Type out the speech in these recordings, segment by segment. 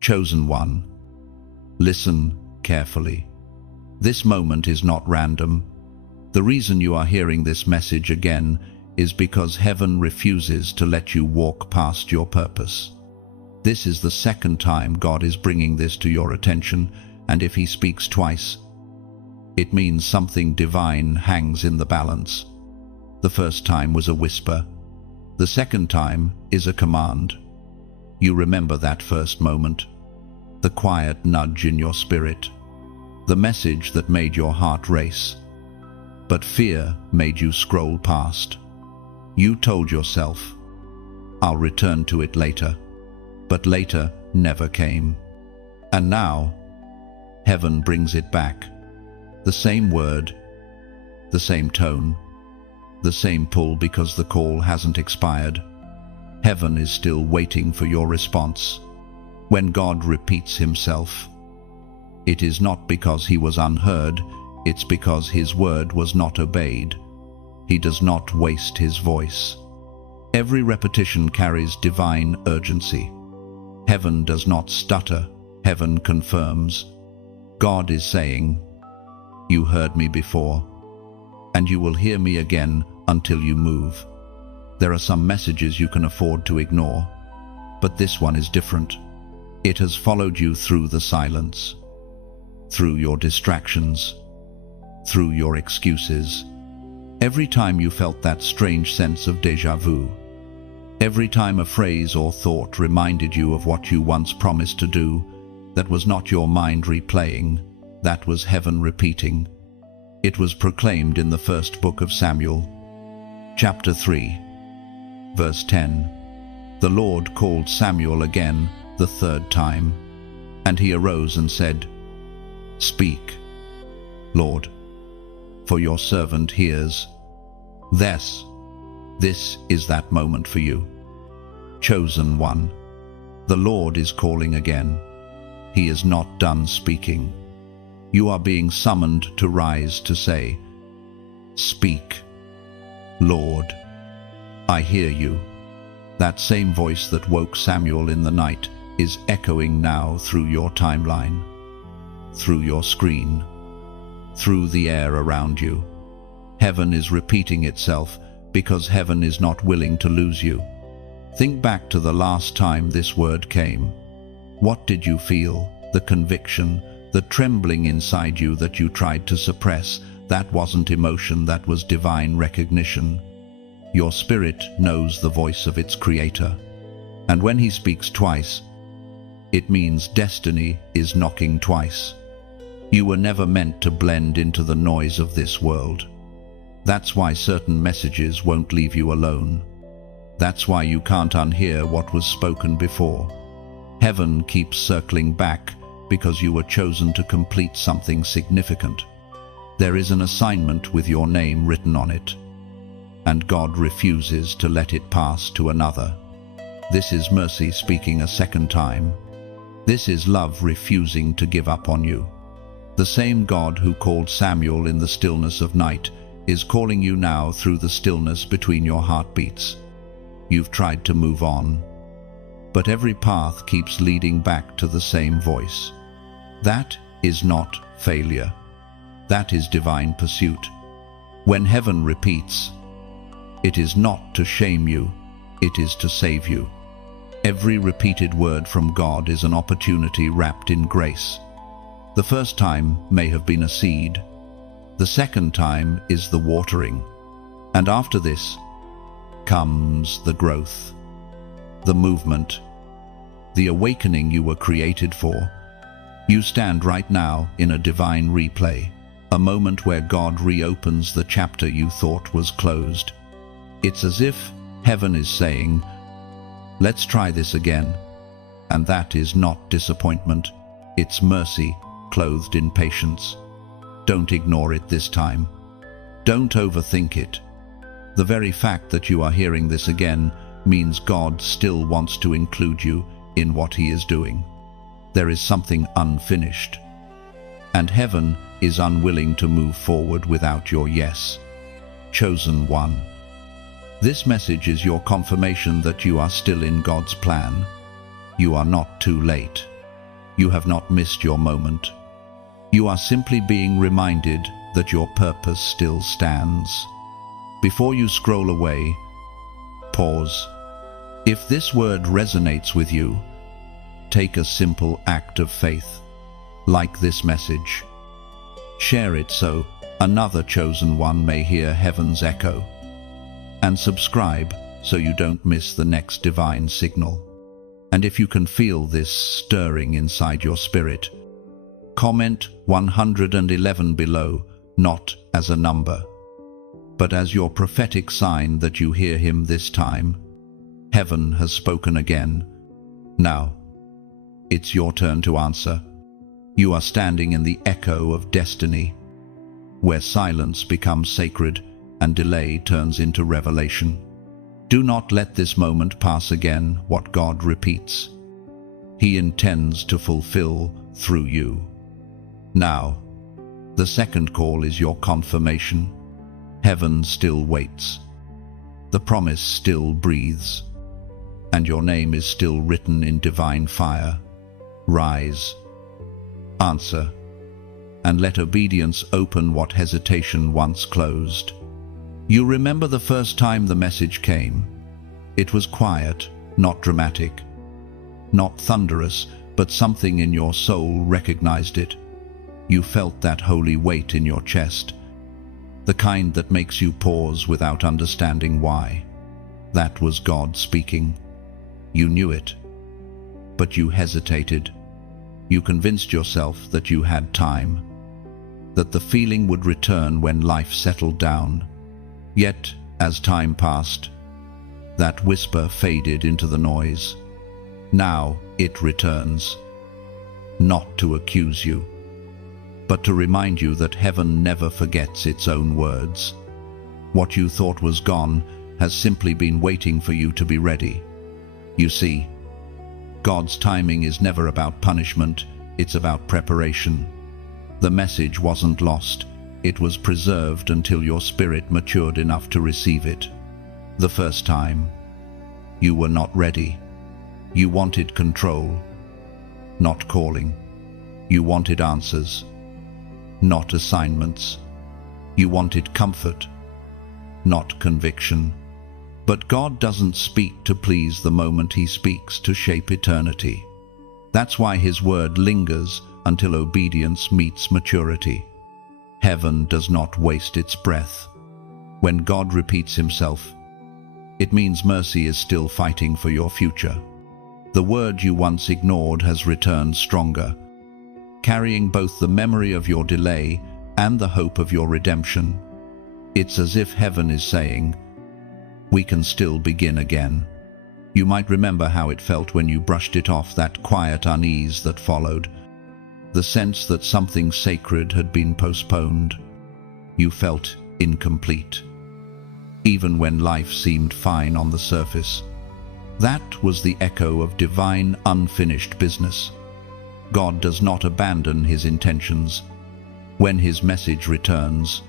Chosen one, listen carefully. This moment is not random. The reason you are hearing this message again is because heaven refuses to let you walk past your purpose. This is the second time God is bringing this to your attention, and if He speaks twice, it means something divine hangs in the balance. The first time was a whisper. The second time is a command. You remember that first moment, the quiet nudge in your spirit, the message that made your heart race. But fear made you scroll past. You told yourself, "I'll return to it later." But later never came. And now, heaven brings it back. The same word, the same tone, the same pull, because the call hasn't expired. Heaven is still waiting for your response. When God repeats Himself, it is not because He was unheard, it's because His word was not obeyed. He does not waste His voice. Every repetition carries divine urgency. Heaven does not stutter, heaven confirms. God is saying, "You heard me before, and you will hear me again until you move." There are some messages you can afford to ignore, but this one is different. It has followed you through the silence, through your distractions, through your excuses. Every time you felt that strange sense of déjà vu, every time a phrase or thought reminded you of what you once promised to do, that was not your mind replaying, that was heaven repeating. It was proclaimed in the first book of Samuel, chapter 3, verse 10. The Lord called Samuel again the third time, and he arose and said, "Speak, Lord, for your servant hears." This is that moment for you. Chosen one, the Lord is calling again. He is not done speaking. You are being summoned to rise to say, "Speak, Lord, I hear you." That same voice that woke Samuel in the night is echoing now through your timeline, through your screen, through the air around you. Heaven is repeating itself because heaven is not willing to lose you. Think back to the last time this word came. What did you feel? The conviction, the trembling inside you that you tried to suppress. That wasn't emotion, that was divine recognition. Your spirit knows the voice of its creator. And when he speaks twice, it means destiny is knocking twice. You were never meant to blend into the noise of this world. That's why certain messages won't leave you alone. That's why you can't unhear what was spoken before. Heaven keeps circling back because you were chosen to complete something significant. There is an assignment with your name written on it, and God refuses to let it pass to another. This is mercy speaking a second time. This is love refusing to give up on you. The same God who called Samuel in the stillness of night is calling you now through the stillness between your heartbeats. You've tried to move on, but every path keeps leading back to the same voice. That is not failure. That is divine pursuit. When heaven repeats, it is not to shame you, it is to save you. Every repeated word from God is an opportunity wrapped in grace. The first time may have been a seed. The second time is the watering. And after this comes the growth, the movement, the awakening you were created for. You stand right now in a divine replay, a moment where God reopens the chapter you thought was closed. It's as if heaven is saying, "Let's try this again." And that is not disappointment, it's mercy clothed in patience. Don't ignore it this time. Don't overthink it. The very fact that you are hearing this again means God still wants to include you in what He is doing. There is something unfinished, and heaven is unwilling to move forward without your yes. Chosen one. This message is your confirmation that you are still in God's plan. You are not too late. You have not missed your moment. You are simply being reminded that your purpose still stands. Before you scroll away, pause. If this word resonates with you, take a simple act of faith. Like this message. Share it so another chosen one may hear heaven's echo. And subscribe so you don't miss the next divine signal. And if you can feel this stirring inside your spirit, comment 111 below, not as a number, but as your prophetic sign that you hear him this time. Heaven has spoken again. Now, it's your turn to answer. You are standing in the echo of destiny, where silence becomes sacred and delay turns into revelation. Do not let this moment pass again. What God repeats, he intends to fulfill through you. Now, the second call is your confirmation. Heaven still waits. The promise still breathes, and your name is still written in divine fire. Rise, answer, and let obedience open what hesitation once closed. You remember the first time the message came. It was quiet, not dramatic, not thunderous, but something in your soul recognized it. You felt that holy weight in your chest, the kind that makes you pause without understanding why. That was God speaking. You knew it, but you hesitated. You convinced yourself that you had time, that the feeling would return when life settled down. Yet, as time passed, that whisper faded into the noise. Now it returns, not to accuse you, but to remind you that heaven never forgets its own words. What you thought was gone has simply been waiting for you to be ready. You see, God's timing is never about punishment, it's about preparation. The message wasn't lost, it was preserved until your spirit matured enough to receive it. The first time, you were not ready. You wanted control, not calling. You wanted answers, not assignments. You wanted comfort, not conviction. But God doesn't speak to please the moment, he speaks to shape eternity. That's why his word lingers until obedience meets maturity. Heaven does not waste its breath. When God repeats himself, it means mercy is still fighting for your future. The word you once ignored has returned stronger, carrying both the memory of your delay and the hope of your redemption. It's as if heaven is saying, we can still begin again. You might remember how it felt when you brushed it off, that quiet unease that followed, the sense that something sacred had been postponed. You felt incomplete, even when life seemed fine on the surface. That was the echo of divine unfinished business. God does not abandon his intentions. When his message returns,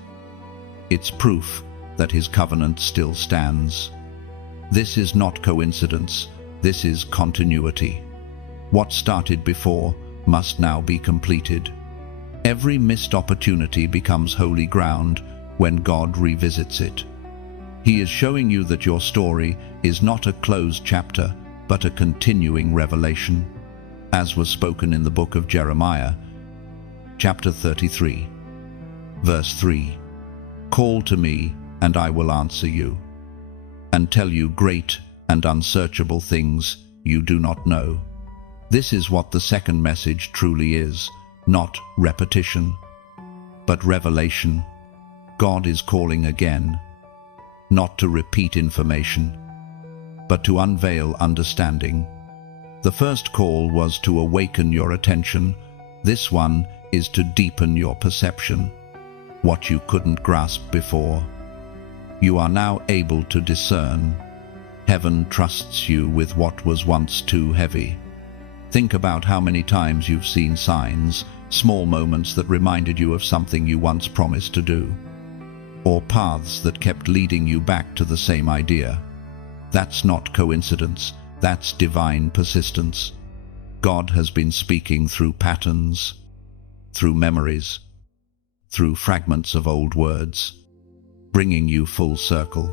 it's proof that his covenant still stands. This is not coincidence, this is continuity. What started before must now be completed. Every missed opportunity becomes holy ground when God revisits it. He is showing you that your story is not a closed chapter, but a continuing revelation, as was spoken in the book of Jeremiah, chapter 33, verse 3. Call to me, and I will answer you, and tell you great and unsearchable things you do not know. This is what the second message truly is, not repetition, but revelation. God is calling again, not to repeat information, but to unveil understanding. The first call was to awaken your attention. This one is to deepen your perception. What you couldn't grasp before, you are now able to discern. Heaven trusts you with what was once too heavy. Think about how many times you've seen signs, small moments that reminded you of something you once promised to do, or paths that kept leading you back to the same idea. That's not coincidence, that's divine persistence. God has been speaking through patterns, through memories, through fragments of old words, bringing you full circle.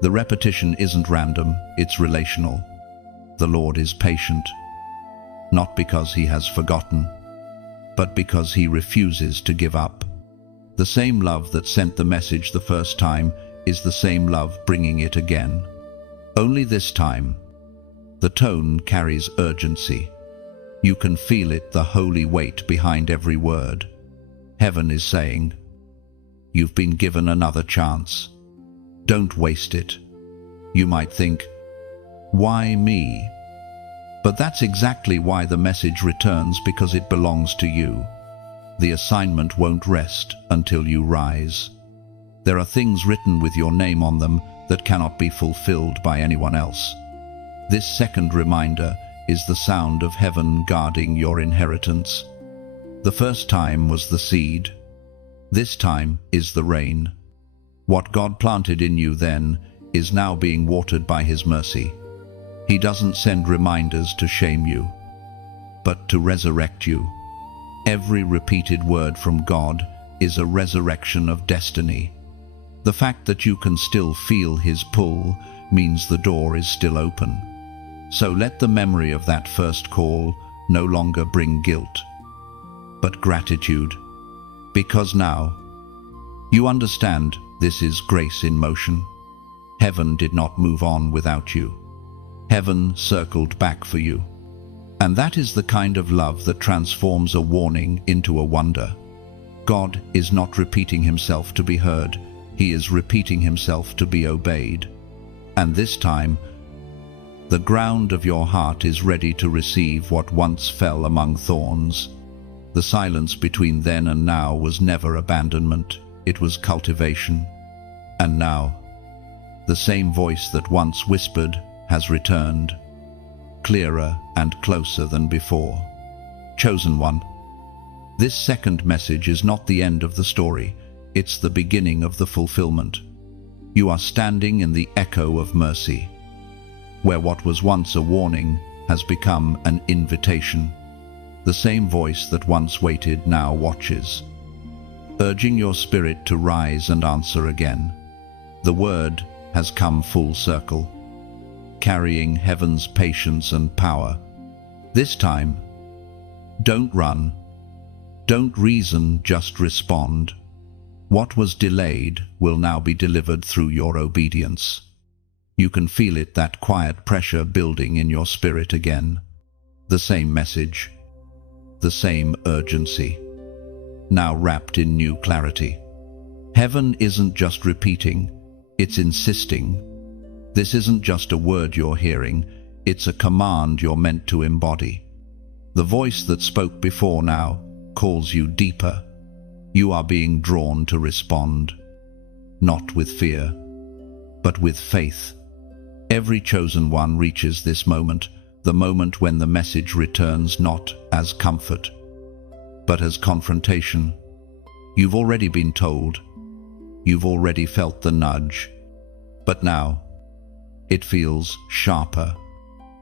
The repetition isn't random, it's relational. The Lord is patient, not because he has forgotten, but because he refuses to give up. The same love that sent the message the first time is the same love bringing it again. Only this time, the tone carries urgency. You can feel it, the holy weight behind every word. Heaven is saying, you've been given another chance. Don't waste it. You might think, why me? But that's exactly why the message returns, because it belongs to you. The assignment won't rest until you rise. There are things written with your name on them that cannot be fulfilled by anyone else. This second reminder is the sound of heaven guarding your inheritance. The first time was the seed. This time is the rain. What God planted in you then is now being watered by his mercy. He doesn't send reminders to shame you, but to resurrect you. Every repeated word from God is a resurrection of destiny. The fact that you can still feel his pull means the door is still open. So let the memory of that first call no longer bring guilt, but gratitude. Because now, you understand this is grace in motion. Heaven did not move on without you. Heaven circled back for you. And that is the kind of love that transforms a warning into a wonder. God is not repeating himself to be heard. He is repeating himself to be obeyed. And this time, the ground of your heart is ready to receive what once fell among thorns. The silence between then and now was never abandonment, it was cultivation. And now, the same voice that once whispered has returned, clearer and closer than before. Chosen one, this second message is not the end of the story, it's the beginning of the fulfillment. You are standing in the echo of mercy, where what was once a warning has become an invitation. The same voice that once waited now watches, urging your spirit to rise and answer again. The word has come full circle, carrying heaven's patience and power. This time, don't run, don't reason, just respond. What was delayed will now be delivered through your obedience. You can feel it, that quiet pressure building in your spirit again. The same message, the same urgency, now wrapped in new clarity. Heaven isn't just repeating, it's insisting. This isn't just a word you're hearing, it's a command you're meant to embody. The voice that spoke before now calls you deeper. You are being drawn to respond, not with fear, but with faith. Every chosen one reaches this moment, the moment when the message returns not as comfort, but as confrontation. You've already been told, you've already felt the nudge, but now it feels sharper.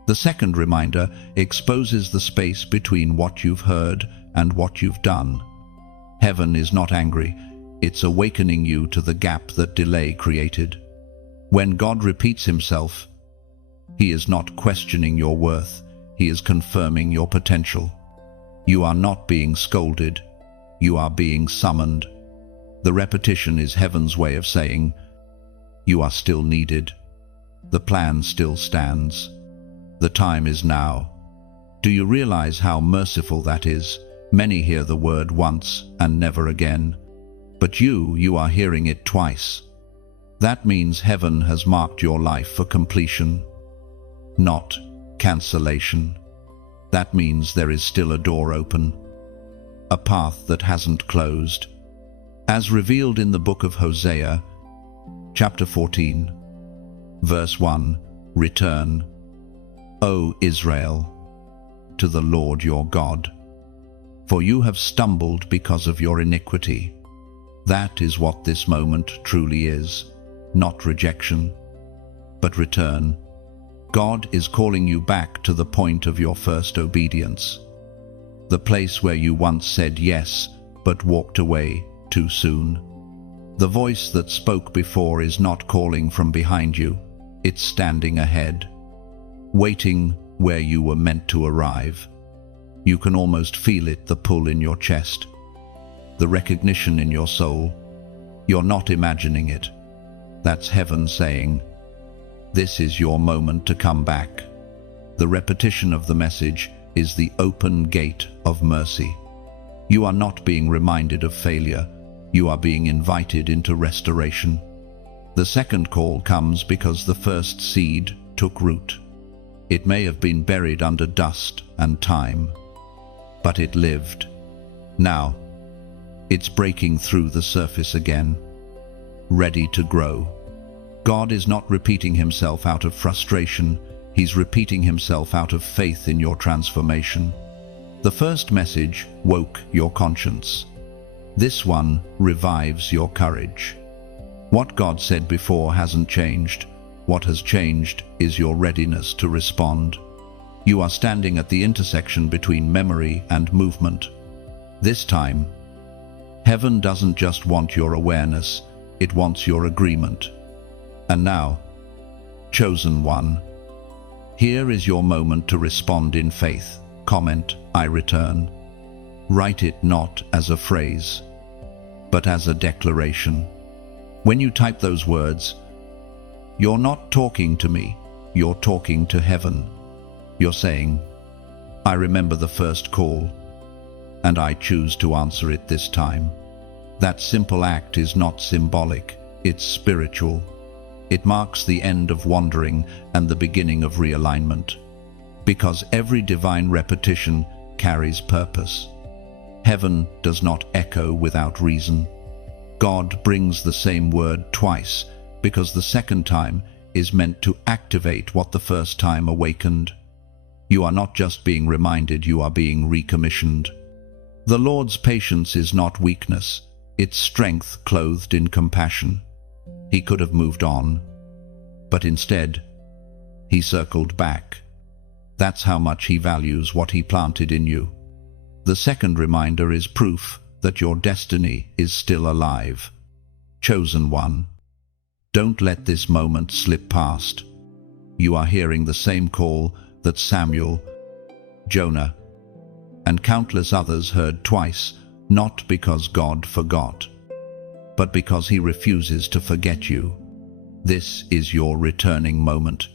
The second reminder exposes the space between what you've heard and what you've done. Heaven is not angry, it's awakening you to the gap that delay created. When God repeats himself, he is not questioning your worth, he is confirming your potential. You are not being scolded, you are being summoned. The repetition is heaven's way of saying, you are still needed. The plan still stands. The time is now. Do you realize how merciful that is? Many hear the word once and never again. But you are hearing it twice. That means heaven has marked your life for completion, not cancellation. That means there is still a door open, a path that hasn't closed. As revealed in the book of Hosea, chapter 14, verse 1, return, O Israel, to the Lord your God, for you have stumbled because of your iniquity. That is what this moment truly is, not rejection, but return. God is calling you back to the point of your first obedience, the place where you once said yes, but walked away too soon. The voice that spoke before is not calling from behind you, it's standing ahead, waiting where you were meant to arrive. You can almost feel it, the pull in your chest, the recognition in your soul. You're not imagining it. That's heaven saying, this is your moment to come back. The repetition of the message is the open gate of mercy. You are not being reminded of failure, you are being invited into restoration. The second call comes because the first seed took root. It may have been buried under dust and time, but it lived. Now, it's breaking through the surface again, ready to grow. God is not repeating himself out of frustration, he's repeating himself out of faith in your transformation. The first message woke your conscience. This one revives your courage. What God said before hasn't changed. What has changed is your readiness to respond. You are standing at the intersection between memory and movement. This time, heaven doesn't just want your awareness, it wants your agreement. And now, chosen one, here is your moment to respond in faith. Comment, I return. Write it not as a phrase, but as a declaration. When you type those words, you're not talking to me, you're talking to heaven. You're saying, I remember the first call, and I choose to answer it this time. That simple act is not symbolic, it's spiritual. It marks the end of wandering and the beginning of realignment, because every divine repetition carries purpose. Heaven does not echo without reason. God brings the same word twice, because the second time is meant to activate what the first time awakened. You are not just being reminded, you are being recommissioned. The Lord's patience is not weakness, it's strength clothed in compassion. He could have moved on, but instead, he circled back. That's how much he values what he planted in you. The second reminder is proof that your destiny is still alive. Chosen one, don't let this moment slip past. You are hearing the same call that Samuel, Jonah, and countless others heard twice, not because God forgot, but because he refuses to forget you. This is your returning moment.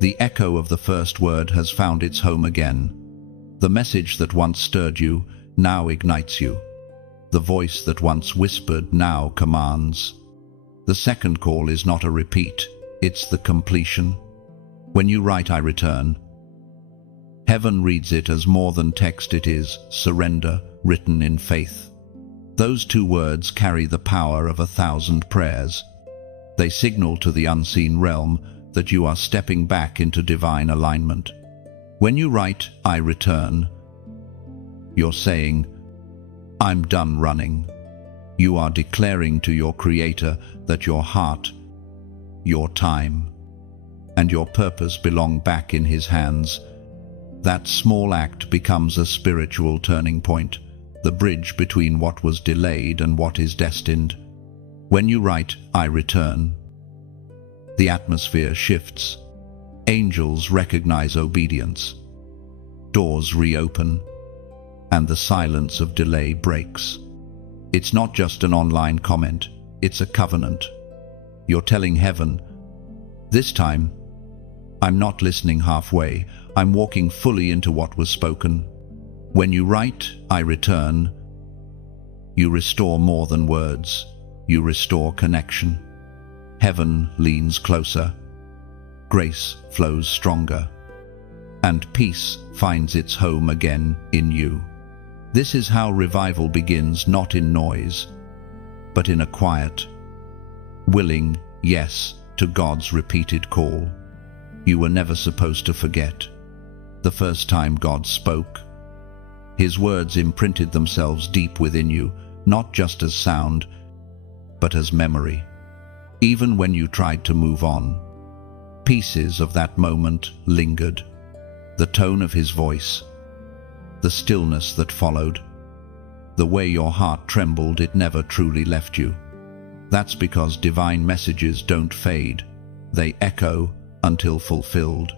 The echo of the first word has found its home again. The message that once stirred you now ignites you. The voice that once whispered now commands. The second call is not a repeat, it's the completion. When you write I return, heaven reads it as more than text, it is surrender written in faith. Those two words carry the power of 1,000 prayers. They signal to the unseen realm that you are stepping back into divine alignment. When you write, I return, you're saying, I'm done running. You are declaring to your Creator that your heart, your time, and your purpose belong back in His hands. That small act becomes a spiritual turning point, the bridge between what was delayed and what is destined. When you write, I return, the atmosphere shifts. Angels recognize obedience. Doors reopen, and the silence of delay breaks. It's not just an online comment, it's a covenant. You're telling heaven, this time, I'm not listening halfway, I'm walking fully into what was spoken. When you write, I return, you restore more than words, you restore connection. Heaven leans closer, grace flows stronger, and peace finds its home again in you. This is how revival begins, not in noise, but in a quiet, willing yes to God's repeated call. You were never supposed to forget. The first time God spoke, His words imprinted themselves deep within you, not just as sound, but as memory. Even when you tried to move on, Pieces of that moment lingered. The tone of his voice, the stillness that followed, the way your heart trembled, it never truly left you. That's because divine messages don't fade. They echo until fulfilled.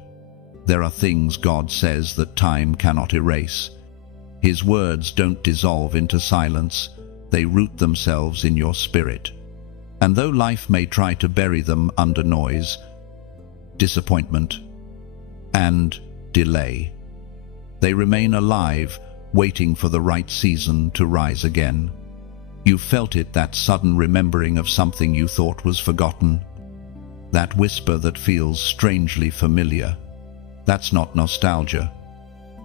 There are things God says that time cannot erase. His words don't dissolve into silence. They root themselves in your spirit. And though life may try to bury them under noise, disappointment, and delay, they remain alive, waiting for the right season to rise again. You felt it, that sudden remembering of something you thought was forgotten. That whisper that feels strangely familiar. That's not nostalgia.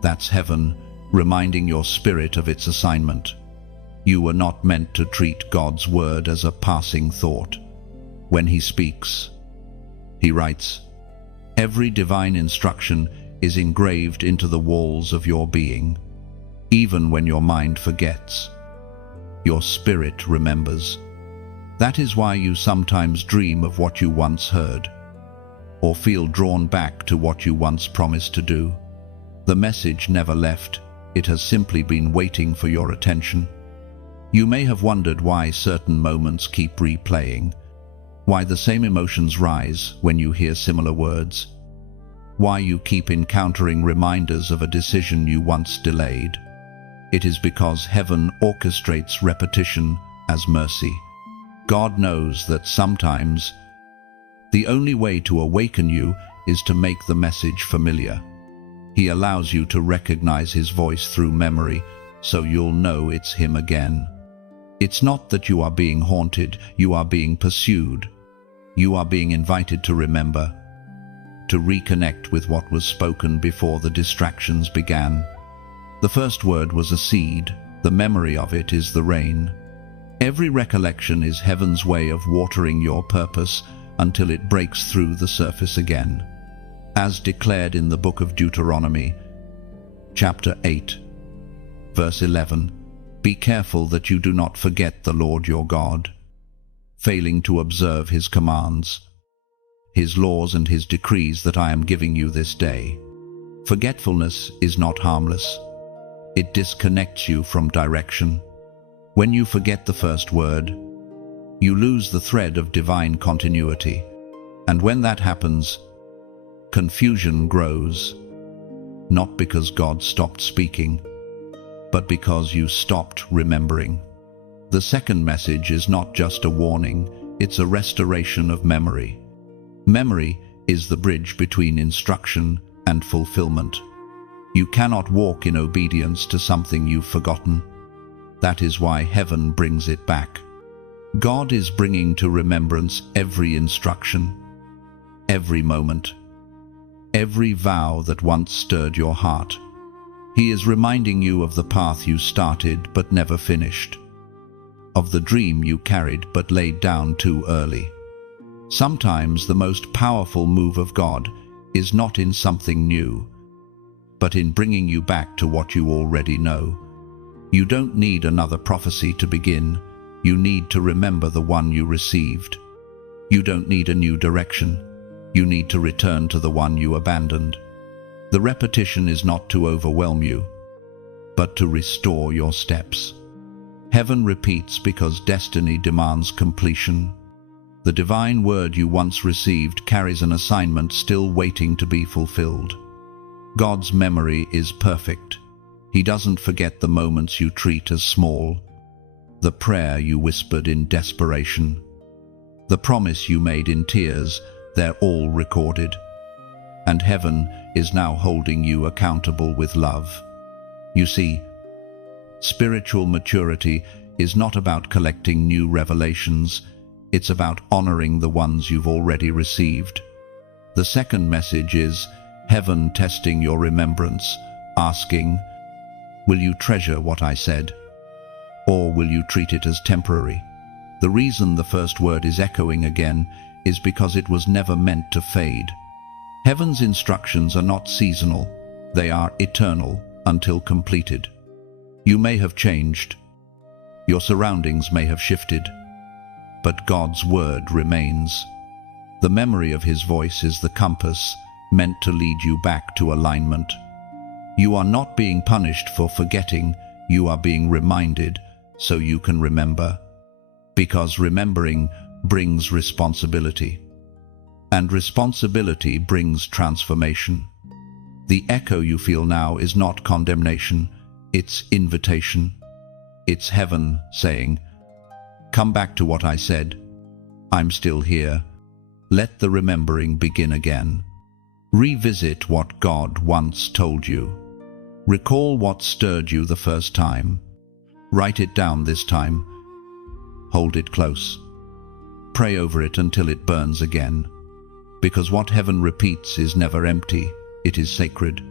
That's heaven reminding your spirit of its assignment. You were not meant to treat God's word as a passing thought. When He speaks, He writes. Every divine instruction is engraved into the walls of your being. Even when your mind forgets, your spirit remembers. That is why you sometimes dream of what you once heard, or feel drawn back to what you once promised to do. The message never left. It has simply been waiting for your attention. You may have wondered why certain moments keep replaying, why the same emotions rise when you hear similar words, why you keep encountering reminders of a decision you once delayed. It is because heaven orchestrates repetition as mercy. God knows that sometimes the only way to awaken you is to make the message familiar. He allows you to recognize His voice through memory, so you'll know it's Him again. It's not that you are being haunted, you are being pursued. You are being invited to remember, to reconnect with what was spoken before the distractions began. The first word was a seed. The memory of it is the rain. Every recollection is heaven's way of watering your purpose until it breaks through the surface again. As declared in the book of Deuteronomy, chapter 8, verse 11, "Be careful that you do not forget the Lord your God, failing to observe His commands, His laws and His decrees that I am giving you this day." Forgetfulness is not harmless. It disconnects you from direction. When you forget the first word, you lose the thread of divine continuity. And when that happens, confusion grows, not because God stopped speaking, but because you stopped remembering. The second message is not just a warning, it's a restoration of memory. Memory is the bridge between instruction and fulfillment. You cannot walk in obedience to something you've forgotten. That is why heaven brings it back. God is bringing to remembrance every instruction, every moment, every vow that once stirred your heart. He is reminding you of the path you started but never finished, of the dream you carried but laid down too early. Sometimes the most powerful move of God is not in something new, but in bringing you back to what you already know. You don't need another prophecy to begin. You need to remember the one you received. You don't need a new direction. You need to return to the one you abandoned. The repetition is not to overwhelm you, but to restore your steps. Heaven repeats because destiny demands completion. The divine word you once received carries an assignment still waiting to be fulfilled. God's memory is perfect. He doesn't forget the moments you treat as small, the prayer you whispered in desperation, the promise you made in tears. They're all recorded. And heaven is now holding you accountable with love. You see, spiritual maturity is not about collecting new revelations. It's about honoring the ones you've already received. The second message is heaven testing your remembrance, asking, will you treasure what I said? Or will you treat it as temporary? The reason the first word is echoing again is because it was never meant to fade. Heaven's instructions are not seasonal, they are eternal until completed. You may have changed, your surroundings may have shifted, but God's word remains. The memory of his voice is the compass meant to lead you back to alignment. You are not being punished for forgetting, you are being reminded so you can remember. Because remembering brings responsibility. And responsibility brings transformation. The echo you feel now is not condemnation, it's invitation. It's heaven saying, "Come back to what I said. I'm still here." Let the remembering begin again. Revisit what God once told you. Recall what stirred you the first time. Write it down this time. Hold it close. Pray over it until it burns again. Because what heaven repeats is never empty, it is sacred.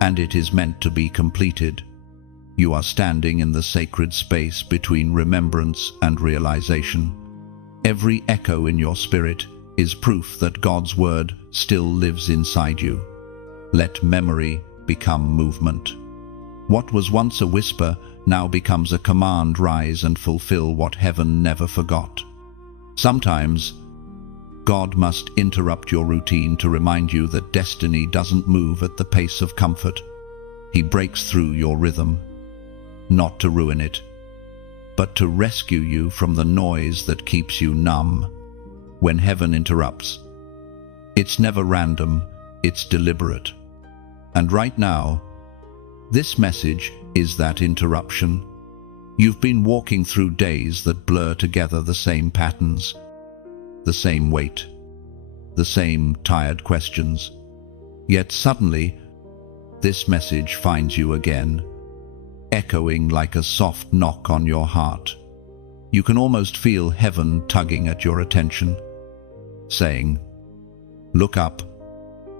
And it is meant to be completed. You are standing in the sacred space between remembrance and realization. Every echo in your spirit is proof that God's word still lives inside you. Let memory become movement. What was once a whisper now becomes a command: rise and fulfill what heaven never forgot. Sometimes, God must interrupt your routine to remind you that destiny doesn't move at the pace of comfort. He breaks through your rhythm, not to ruin it, but to rescue you from the noise that keeps you numb. When heaven interrupts, it's never random, it's deliberate. And right now, this message is that interruption. You've been walking through days that blur together the same patterns, the same weight, the same tired questions. Yet suddenly, this message finds you again, echoing like a soft knock on your heart. You can almost feel heaven tugging at your attention, saying, "Look up,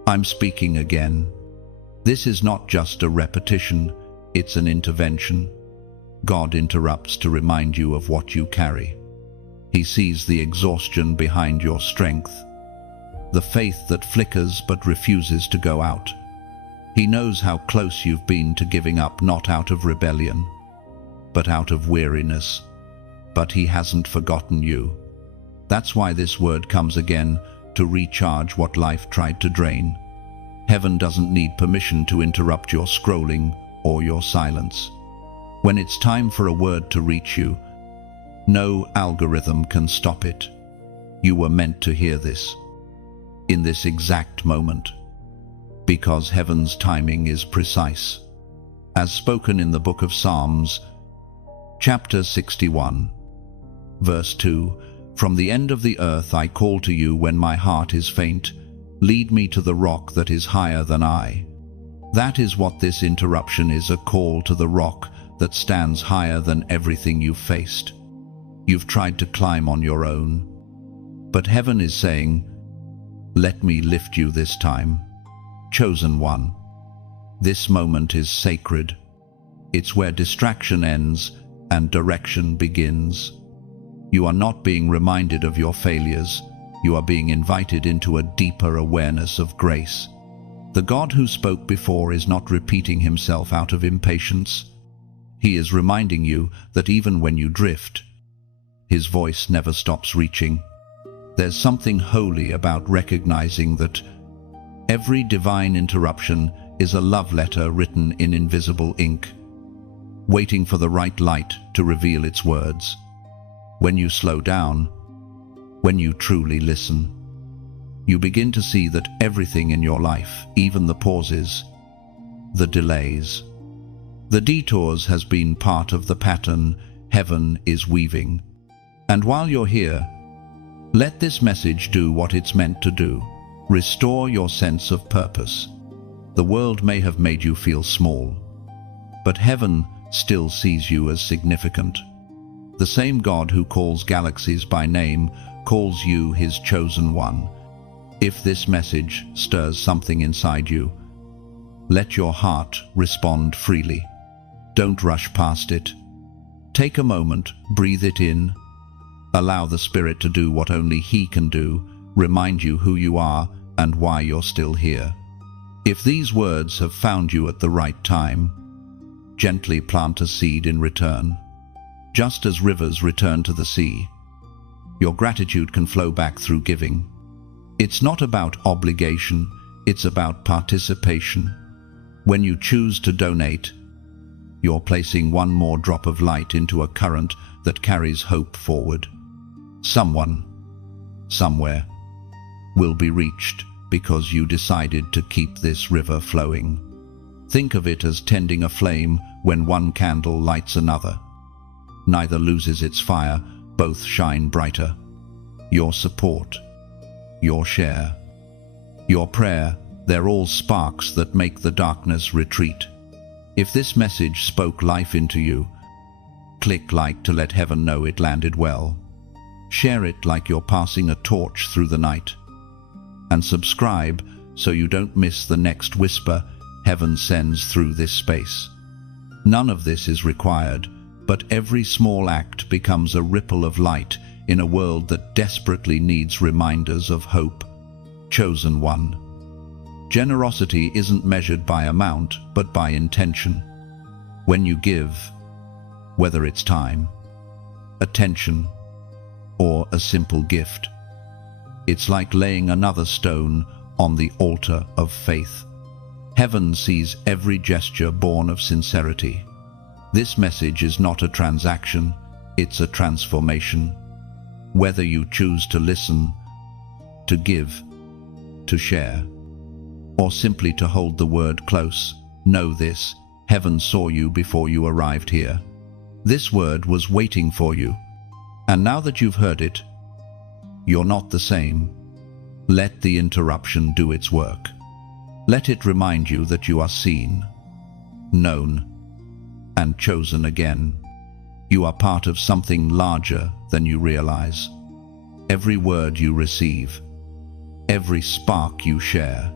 I'm speaking again." This is not just a repetition, it's an intervention. God interrupts to remind you of what you carry. He sees the exhaustion behind your strength, the faith that flickers but refuses to go out. He knows how close you've been to giving up, not out of rebellion, but out of weariness. But he hasn't forgotten you. That's why this word comes again, to recharge what life tried to drain. Heaven doesn't need permission to interrupt your scrolling or your silence. When it's time for a word to reach you, no algorithm can stop it. You were meant to hear this, in this exact moment, because heaven's timing is precise. As spoken in the book of Psalms, chapter 61, verse 2, "From the end of the earth I call to you when my heart is faint. Lead me to the rock that is higher than I." That is what this interruption is, a call to the rock that stands higher than everything you've faced. You've tried to climb on your own, but heaven is saying, "Let me lift you this time. Chosen one." This moment is sacred. It's where distraction ends and direction begins. You are not being reminded of your failures. You are being invited into a deeper awareness of grace. The God who spoke before is not repeating himself out of impatience. He is reminding you that even when you drift, his voice never stops reaching. There's something holy about recognizing that every divine interruption is a love letter written in invisible ink, waiting for the right light to reveal its words. When you slow down, when you truly listen, you begin to see that everything in your life, even the pauses, the delays, the detours, has been part of the pattern heaven is weaving. And while you're here, let this message do what it's meant to do. Restore your sense of purpose. The world may have made you feel small, but heaven still sees you as significant. The same God who calls galaxies by name calls you his chosen one. If this message stirs something inside you, let your heart respond freely. Don't rush past it. Take a moment, breathe it in. Allow the Spirit to do what only he can do, remind you who you are and why you're still here. If these words have found you at the right time, gently plant a seed in return. Just as rivers return to the sea, your gratitude can flow back through giving. It's not about obligation, it's about participation. When you choose to donate, you're placing one more drop of light into a current that carries hope forward. Someone, somewhere, will be reached because you decided to keep this river flowing. Think of it as tending a flame when one candle lights another. Neither loses its fire, both shine brighter. Your support, your share, your prayer, they're all sparks that make the darkness retreat. If this message spoke life into you, click like to let heaven know it landed well. Share it like you're passing a torch through the night. And subscribe so you don't miss the next whisper heaven sends through this space. None of this is required, but every small act becomes a ripple of light in a world that desperately needs reminders of hope. Chosen one. Generosity isn't measured by amount, but by intention. When you give, whether it's time, attention, or a simple gift, it's like laying another stone on the altar of faith. Heaven sees every gesture born of sincerity. This message is not a transaction, it's a transformation. Whether you choose to listen, to give, to share, or simply to hold the word close, know this: heaven saw you before you arrived here. This word was waiting for you. And now that you've heard it, you're not the same. Let the interruption do its work. Let it remind you that you are seen, known, and chosen again. You are part of something larger than you realize. Every word you receive, every spark you share,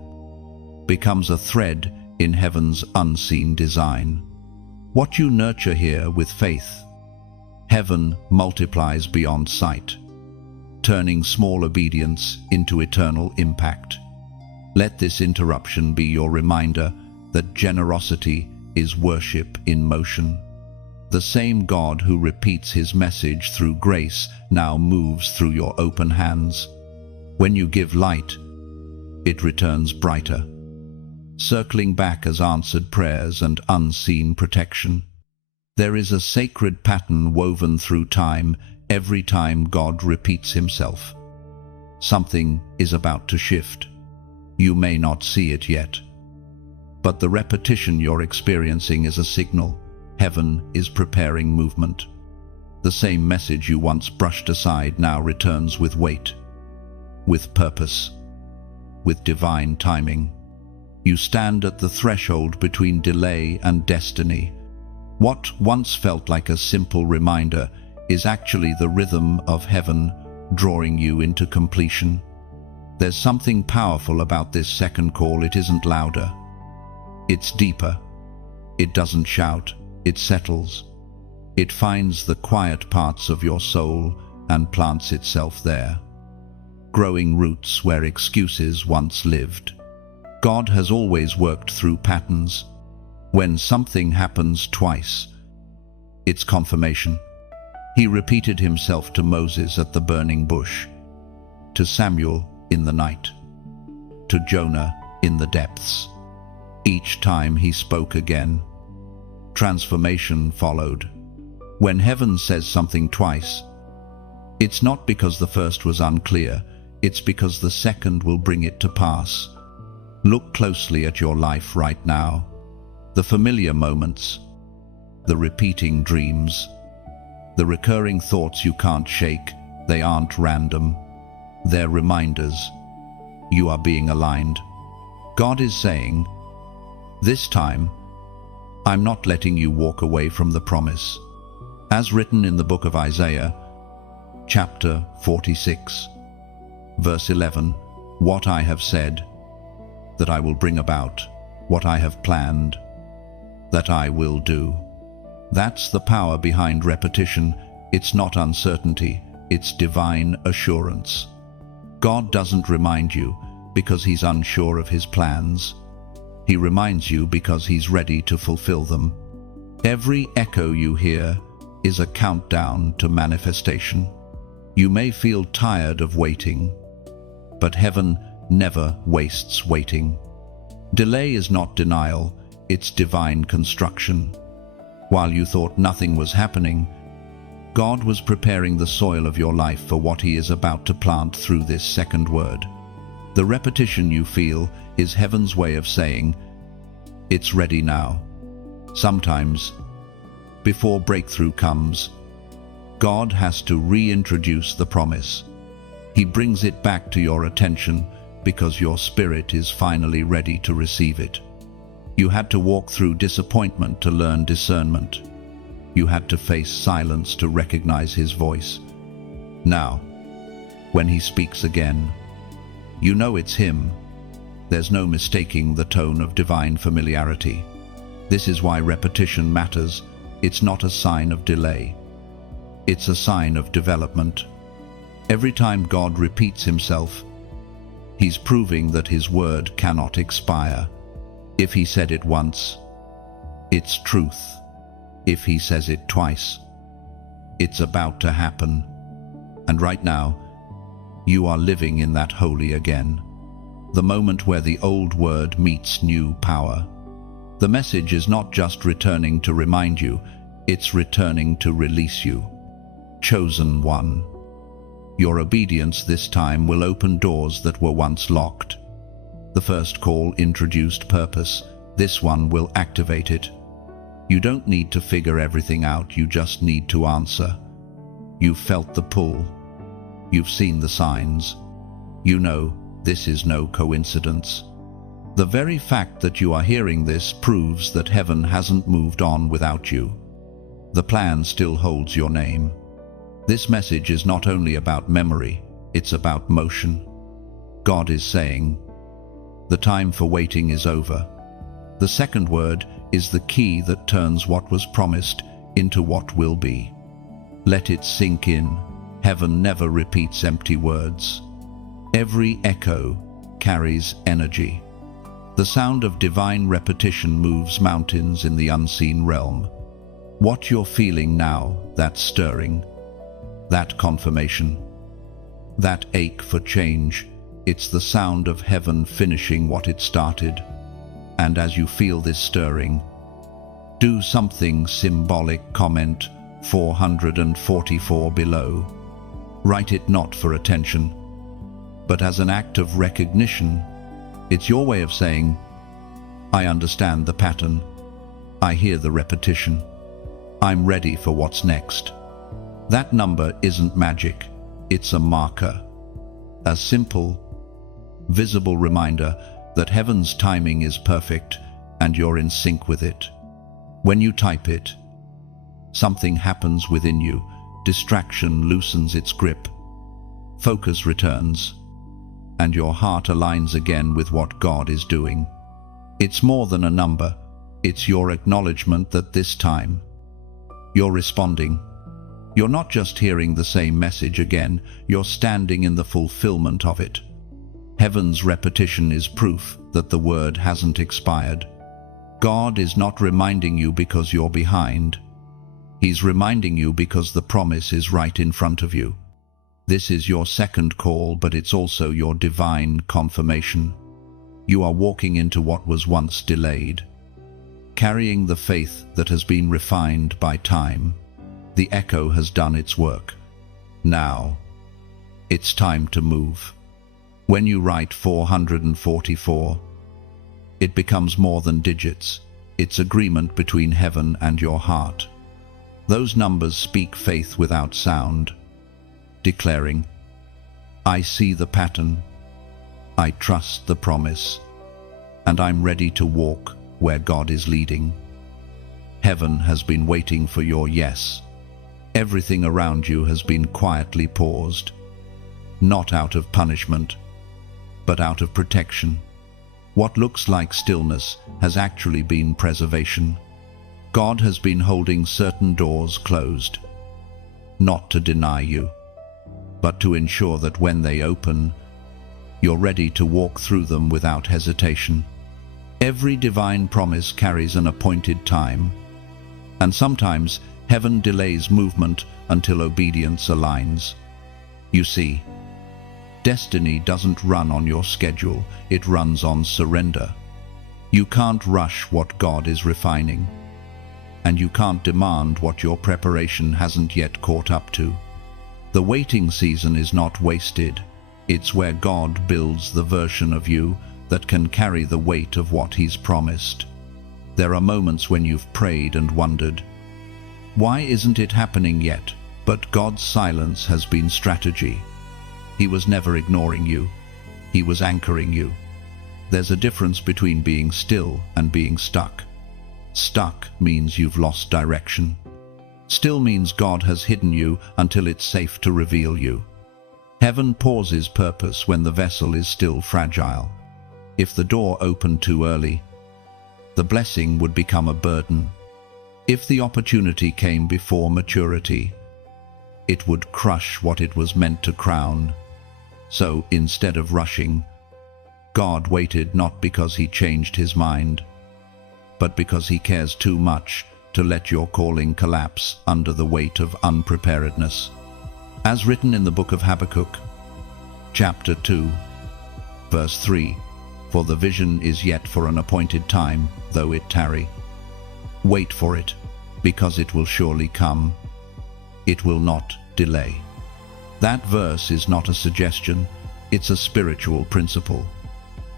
becomes a thread in heaven's unseen design. What you nurture here with faith, heaven multiplies beyond sight, turning small obedience into eternal impact. Let this interruption be your reminder that generosity is worship in motion. The same God who repeats his message through grace now moves through your open hands. When you give light, it returns brighter, circling back as answered prayers and unseen protection. There is a sacred pattern woven through time every time God repeats himself. Something is about to shift. You may not see it yet, but the repetition you're experiencing is a signal. Heaven is preparing movement. The same message you once brushed aside now returns with weight, with purpose, with divine timing. You stand at the threshold between delay and destiny. What once felt like a simple reminder is actually the rhythm of heaven drawing you into completion. There's something powerful about this second call. It isn't louder. It's deeper. It doesn't shout. It settles. It finds the quiet parts of your soul and plants itself there, growing roots where excuses once lived. God has always worked through patterns. When something happens twice, it's confirmation. He repeated himself to Moses at the burning bush, to Samuel in the night, to Jonah in the depths. Each time he spoke again, transformation followed. When heaven says something twice, it's not because the first was unclear, it's because the second will bring it to pass. Look closely at your life right now. The familiar moments, the repeating dreams, the recurring thoughts you can't shake, they aren't random. They're reminders. You are being aligned. God is saying, this time, I'm not letting you walk away from the promise. As written in the book of Isaiah, chapter 46, verse 11, what I have said, that I will bring about, what I have planned, that I will do. That's the power behind repetition. It's not uncertainty, it's divine assurance. God doesn't remind you because he's unsure of his plans. He reminds you because he's ready to fulfill them. Every echo you hear is a countdown to manifestation. You may feel tired of waiting, But heaven never wastes waiting. Delay is not denial, it's divine construction. While you thought nothing was happening, God was preparing the soil of your life for what He is about to plant through this second word. The repetition you feel is heaven's way of saying, "It's ready now." Sometimes, before breakthrough comes, God has to reintroduce the promise. He brings it back to your attention because your spirit is finally ready to receive it. You had to walk through disappointment to learn discernment. You had to face silence to recognize His voice. Now, when He speaks again, you know it's Him. There's no mistaking the tone of divine familiarity. This is why repetition matters. It's not a sign of delay. It's a sign of development. Every time God repeats Himself, He's proving that His word cannot expire. If He said it once, it's truth. If He says it twice, it's about to happen. And right now, you are living in that holy again. The moment where the old word meets new power. The message is not just returning to remind you, it's returning to release you. Chosen one. Your obedience this time will open doors that were once locked. The first call introduced purpose. This one will activate it. You don't need to figure everything out, you just need to answer. You've felt the pull. You've seen the signs. You know this is no coincidence. The very fact that you are hearing this proves that heaven hasn't moved on without you. The plan still holds your name. This message is not only about memory, it's about motion. God is saying, the time for waiting is over. The second word is the key that turns what was promised into what will be. Let it sink in. Heaven never repeats empty words. Every echo carries energy. The sound of divine repetition moves mountains in the unseen realm. What you're feeling now, that stirring, that confirmation, that ache for change, it's the sound of heaven finishing what it started. And as you feel this stirring, do something symbolic. Comment 444 below. Write it not for attention, but as an act of recognition. It's your way of saying, I understand the pattern. I hear the repetition. I'm ready for what's next. That number isn't magic. It's a marker. A simple, visible reminder that heaven's timing is perfect and you're in sync with it. When you type it, something happens within you. Distraction loosens its grip. Focus returns, and your heart aligns again with what God is doing. It's more than a number. It's your acknowledgement that this time, you're responding. You're not just hearing the same message again, you're standing in the fulfillment of it. Heaven's repetition is proof that the word hasn't expired. God is not reminding you because you're behind. He's reminding you because the promise is right in front of you. This is your second call, but it's also your divine confirmation. You are walking into what was once delayed, carrying the faith that has been refined by time. The echo has done its work. Now, it's time to move. When you write 444, it becomes more than digits. It's agreement between heaven and your heart. Those numbers speak faith without sound, declaring, I see the pattern, I trust the promise, and I'm ready to walk where God is leading. Heaven has been waiting for your yes. Everything around you has been quietly paused, not out of punishment, but out of protection. What looks like stillness has actually been preservation. God has been holding certain doors closed, not to deny you, but to ensure that when they open, you're ready to walk through them without hesitation. Every divine promise carries an appointed time, and sometimes heaven delays movement until obedience aligns. You see, Destiny doesn't run on your schedule, it runs on surrender. You can't rush what God is refining, and you can't demand what your preparation hasn't yet caught up to. The waiting season is not wasted. It's where God builds the version of you that can carry the weight of what He's promised. There are moments when you've prayed and wondered, why isn't it happening yet? But God's silence has been strategy. He was never ignoring you. He was anchoring you. There's a difference between being still and being stuck. Stuck means you've lost direction. Still means God has hidden you until it's safe to reveal you. Heaven pauses purpose when the vessel is still fragile. If the door opened too early, the blessing would become a burden. If the opportunity came before maturity, it would crush what it was meant to crown. So instead of rushing, God waited not because He changed His mind, but because He cares too much to let your calling collapse under the weight of unpreparedness. As written in the book of Habakkuk, chapter 2, verse 3, "For the vision is yet for an appointed time, though it tarry. Wait for it, because it will surely come. It will not delay." That verse is not a suggestion, it's a spiritual principle.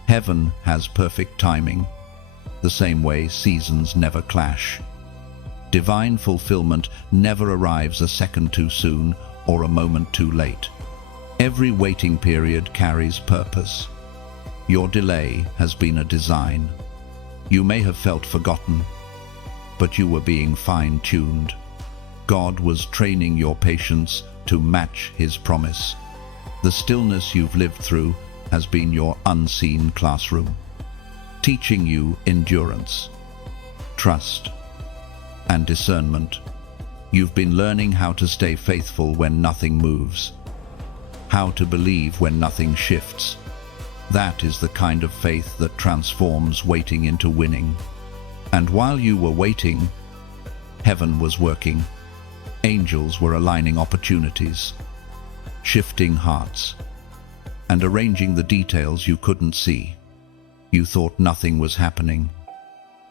Heaven has perfect timing, the same way seasons never clash. Divine fulfillment never arrives a second too soon or a moment too late. Every waiting period carries purpose. Your delay has been a design. You may have felt forgotten, but you were being fine-tuned. God was training your patience to match His promise. The stillness you've lived through has been your unseen classroom, teaching you endurance, trust, and discernment. You've been learning how to stay faithful when nothing moves, how to believe when nothing shifts. That is the kind of faith that transforms waiting into winning. And while you were waiting, heaven was working. Angels were aligning opportunities, shifting hearts, and arranging the details you couldn't see. You thought nothing was happening,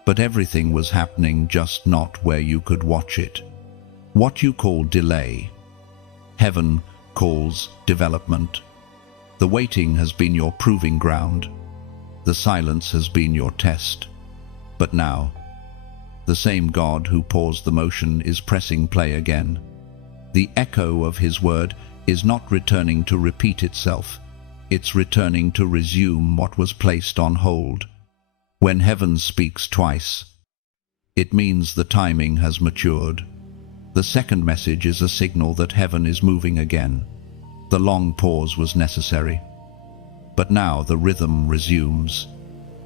but everything was happening, just not where you could watch it. What you call delay, heaven calls development. The waiting has been your proving ground. The silence has been your test. But now, the same God who paused the motion is pressing play again. The echo of His word is not returning to repeat itself. It's returning to resume what was placed on hold. When heaven speaks twice, it means the timing has matured. The second message is a signal that heaven is moving again. The long pause was necessary. But now the rhythm resumes.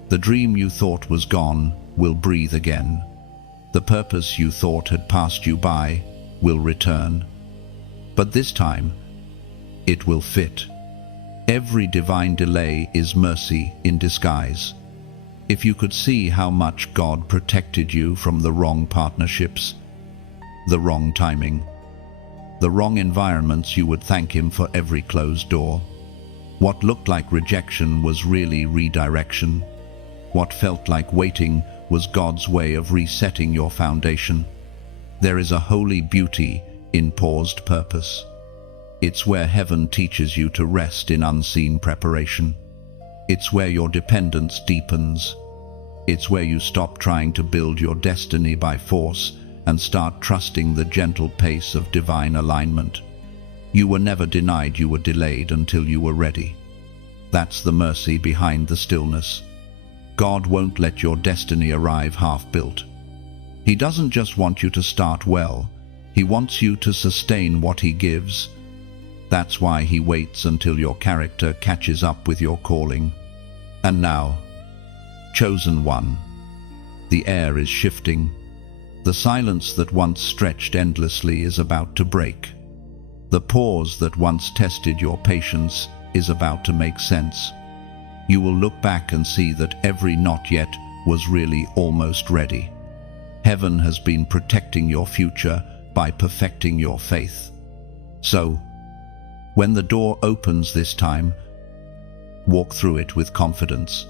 The dream you thought was gone will breathe again. The purpose you thought had passed you by will return. But this time, it will fit. Every divine delay is mercy in disguise. If you could see how much God protected you from the wrong partnerships, the wrong timing, the wrong environments, you would thank Him for every closed door. What looked like rejection was really redirection. What felt like waiting was God's way of resetting your foundation. There is a holy beauty in paused purpose. It's where heaven teaches you to rest in unseen preparation. It's where your dependence deepens. It's where you stop trying to build your destiny by force and start trusting the gentle pace of divine alignment. You were never denied, you were delayed until you were ready. That's the mercy behind the stillness. God won't let your destiny arrive half-built. He doesn't just want you to start well, He wants you to sustain what He gives. That's why He waits until your character catches up with your calling. And now, chosen one, the air is shifting. The silence that once stretched endlessly is about to break. The pause that once tested your patience is about to make sense. You will look back and see that every not yet was really almost ready. Heaven has been protecting your future by perfecting your faith. So, When the door opens this time, walk through it with confidence.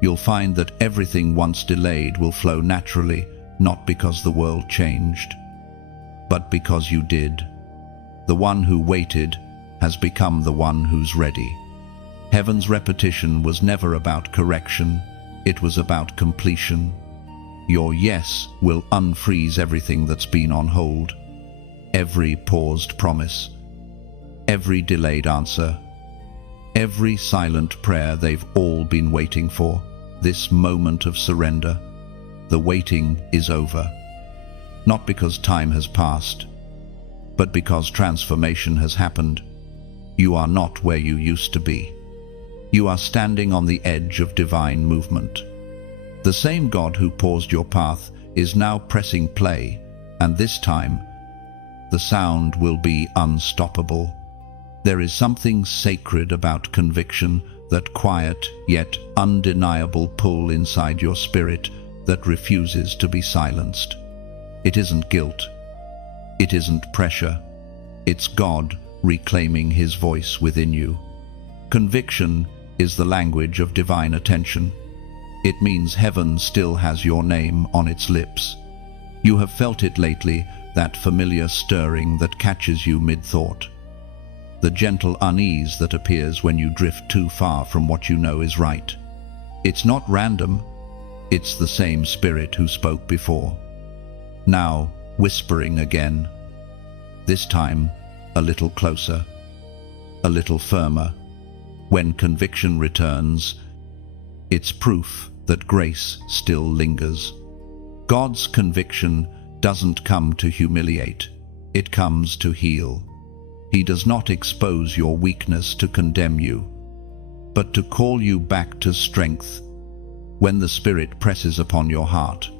You'll find that everything once delayed will flow naturally, not because the world changed, but because you did. The one who waited has become the one who's ready. Heaven's repetition was never about correction, it was about completion. Your yes will unfreeze everything that's been on hold. Every paused promise, every delayed answer, every silent prayer they've all been waiting for. This moment of surrender, the waiting is over. Not because time has passed, but because transformation has happened. You are not where you used to be. You are standing on the edge of divine movement. The same God who paused your path is now pressing play, and this time, the sound will be unstoppable. There is something sacred about conviction, that quiet yet undeniable pull inside your spirit that refuses to be silenced. It isn't guilt. It isn't pressure. It's God reclaiming His voice within you. Conviction is the language of divine attention. It means heaven still has your name on its lips. You have felt it lately, that familiar stirring that catches you mid-thought. The gentle unease that appears when you drift too far from what you know is right. It's not random. It's the same Spirit who spoke before, now whispering again. This time, a little closer, a little firmer. When conviction returns, it's proof that grace still lingers. God's conviction doesn't come to humiliate, it comes to heal. He does not expose your weakness to condemn you, but to call you back to strength. When the Spirit presses upon your heart,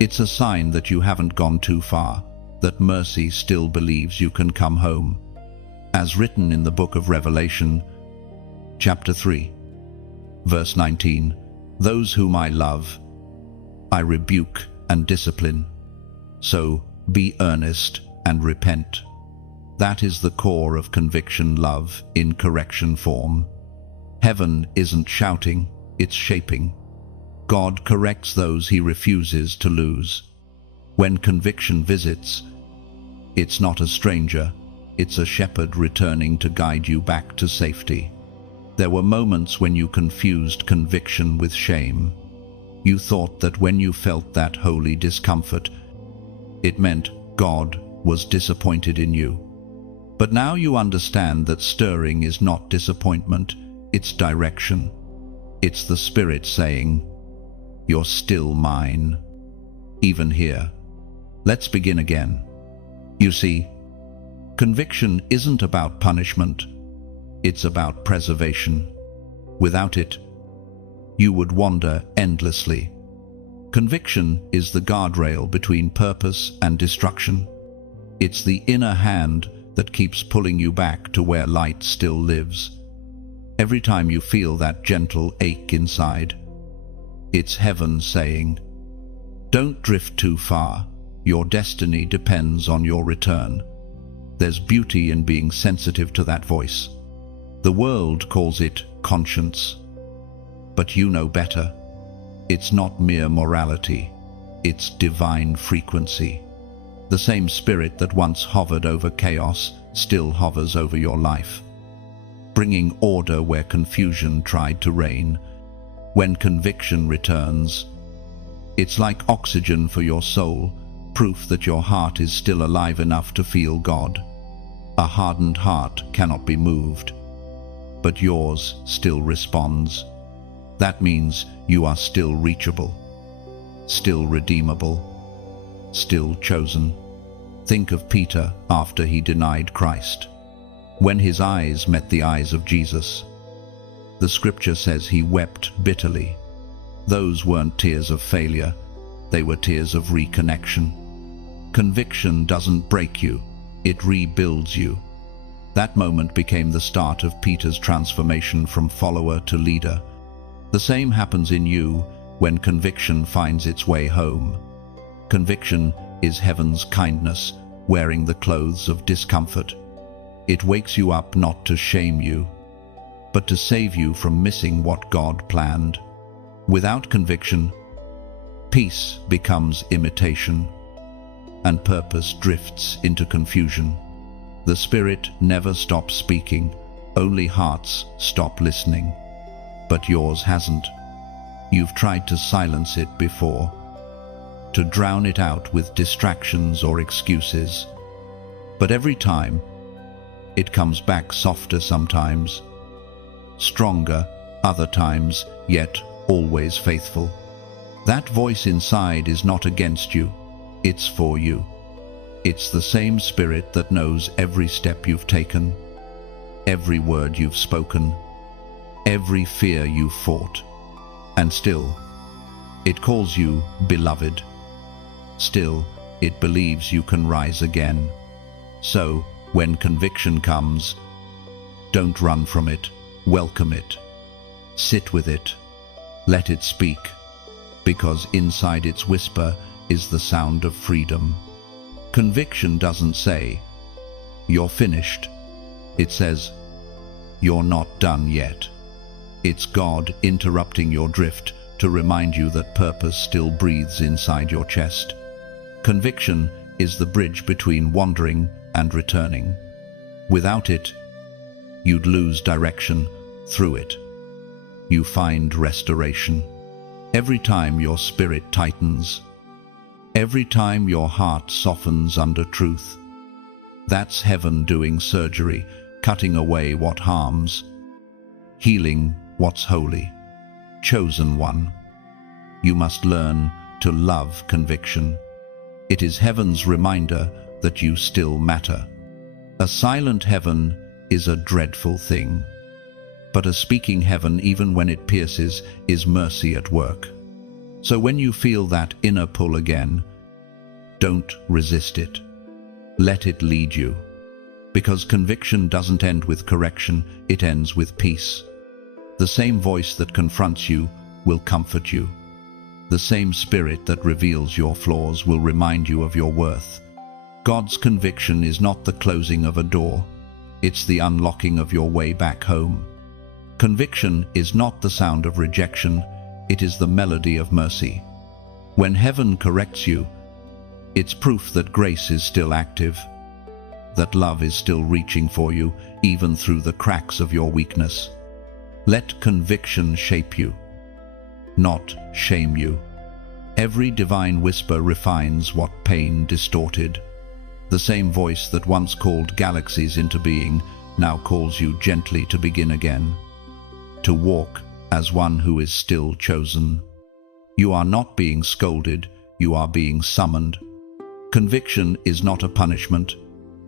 it's a sign that you haven't gone too far, that mercy still believes you can come home. As written in the book of Revelation, chapter 3, verse 19, "Those whom I love, I rebuke and discipline. So be earnest and repent." That is the core of conviction love in correction form. Heaven isn't shouting, it's shaping. God corrects those He refuses to lose. When conviction visits, it's not a stranger, it's a shepherd returning to guide you back to safety. There were moments when you confused conviction with shame. You thought that when you felt that holy discomfort, it meant God was disappointed in you. But now you understand that stirring is not disappointment, it's direction. It's the Spirit saying, "You're still mine." Even here, let's begin again. You see, conviction isn't about punishment, it's about preservation. Without it, you would wander endlessly. Conviction is the guardrail between purpose and destruction. It's the inner hand that keeps pulling you back to where light still lives. Every time you feel that gentle ache inside, it's heaven saying, "Don't drift too far. Your destiny depends on your return." There's beauty in being sensitive to that voice. The world calls it conscience, but you know better. It's not mere morality, it's divine frequency. The same Spirit that once hovered over chaos still hovers over your life, bringing order where confusion tried to reign. When conviction returns, it's like oxygen for your soul, proof that your heart is still alive enough to feel God. A hardened heart cannot be moved, but yours still responds. That means you are still reachable, still redeemable, still chosen. Think of Peter after he denied Christ. When his eyes met the eyes of Jesus, the scripture says he wept bitterly. Those weren't tears of failure, they were tears of reconnection. Conviction doesn't break you, it rebuilds you. That moment became the start of Peter's transformation from follower to leader. The same happens in you when conviction finds its way home. Conviction is heaven's kindness wearing the clothes of discomfort. It wakes you up not to shame you, but to save you from missing what God planned. Without conviction, peace becomes imitation, and purpose drifts into confusion. The Spirit never stops speaking, only hearts stop listening. But yours hasn't. You've tried to silence it before, to drown it out with distractions or excuses. But every time, it comes back softer sometimes, stronger other times, yet always faithful. That voice inside is not against you, it's for you. It's the same Spirit that knows every step you've taken, every word you've spoken, every fear you've fought. And still, it calls you beloved. Still, it believes you can rise again. So, when conviction comes, don't run from it, welcome it. Sit with it, let it speak, because inside its whisper is the sound of freedom. Conviction doesn't say, "You're finished." It says, "You're not done yet." It's God interrupting your drift to remind you that purpose still breathes inside your chest. Conviction is the bridge between wandering and returning. Without it, you'd lose direction. Through it, you find restoration. Every time your spirit tightens, every time your heart softens under truth, that's heaven doing surgery, cutting away what harms, healing what's holy. Chosen one, you must learn to love conviction. It is heaven's reminder that you still matter. A silent heaven is a dreadful thing, but a speaking heaven, even when it pierces, is mercy at work. So when you feel that inner pull again, don't resist it. Let it lead you. Because conviction doesn't end with correction, it ends with peace. The same voice that confronts you will comfort you. The same Spirit that reveals your flaws will remind you of your worth. God's conviction is not the closing of a door, it's the unlocking of your way back home. Conviction is not the sound of rejection, it is the melody of mercy. When heaven corrects you, it's proof that grace is still active, that love is still reaching for you, even through the cracks of your weakness. Let conviction shape you, not shame you. Every divine whisper refines what pain distorted. The same voice that once called galaxies into being now calls you gently to begin again, to walk as one who is still chosen. You are not being scolded, you are being summoned. Conviction is not a punishment,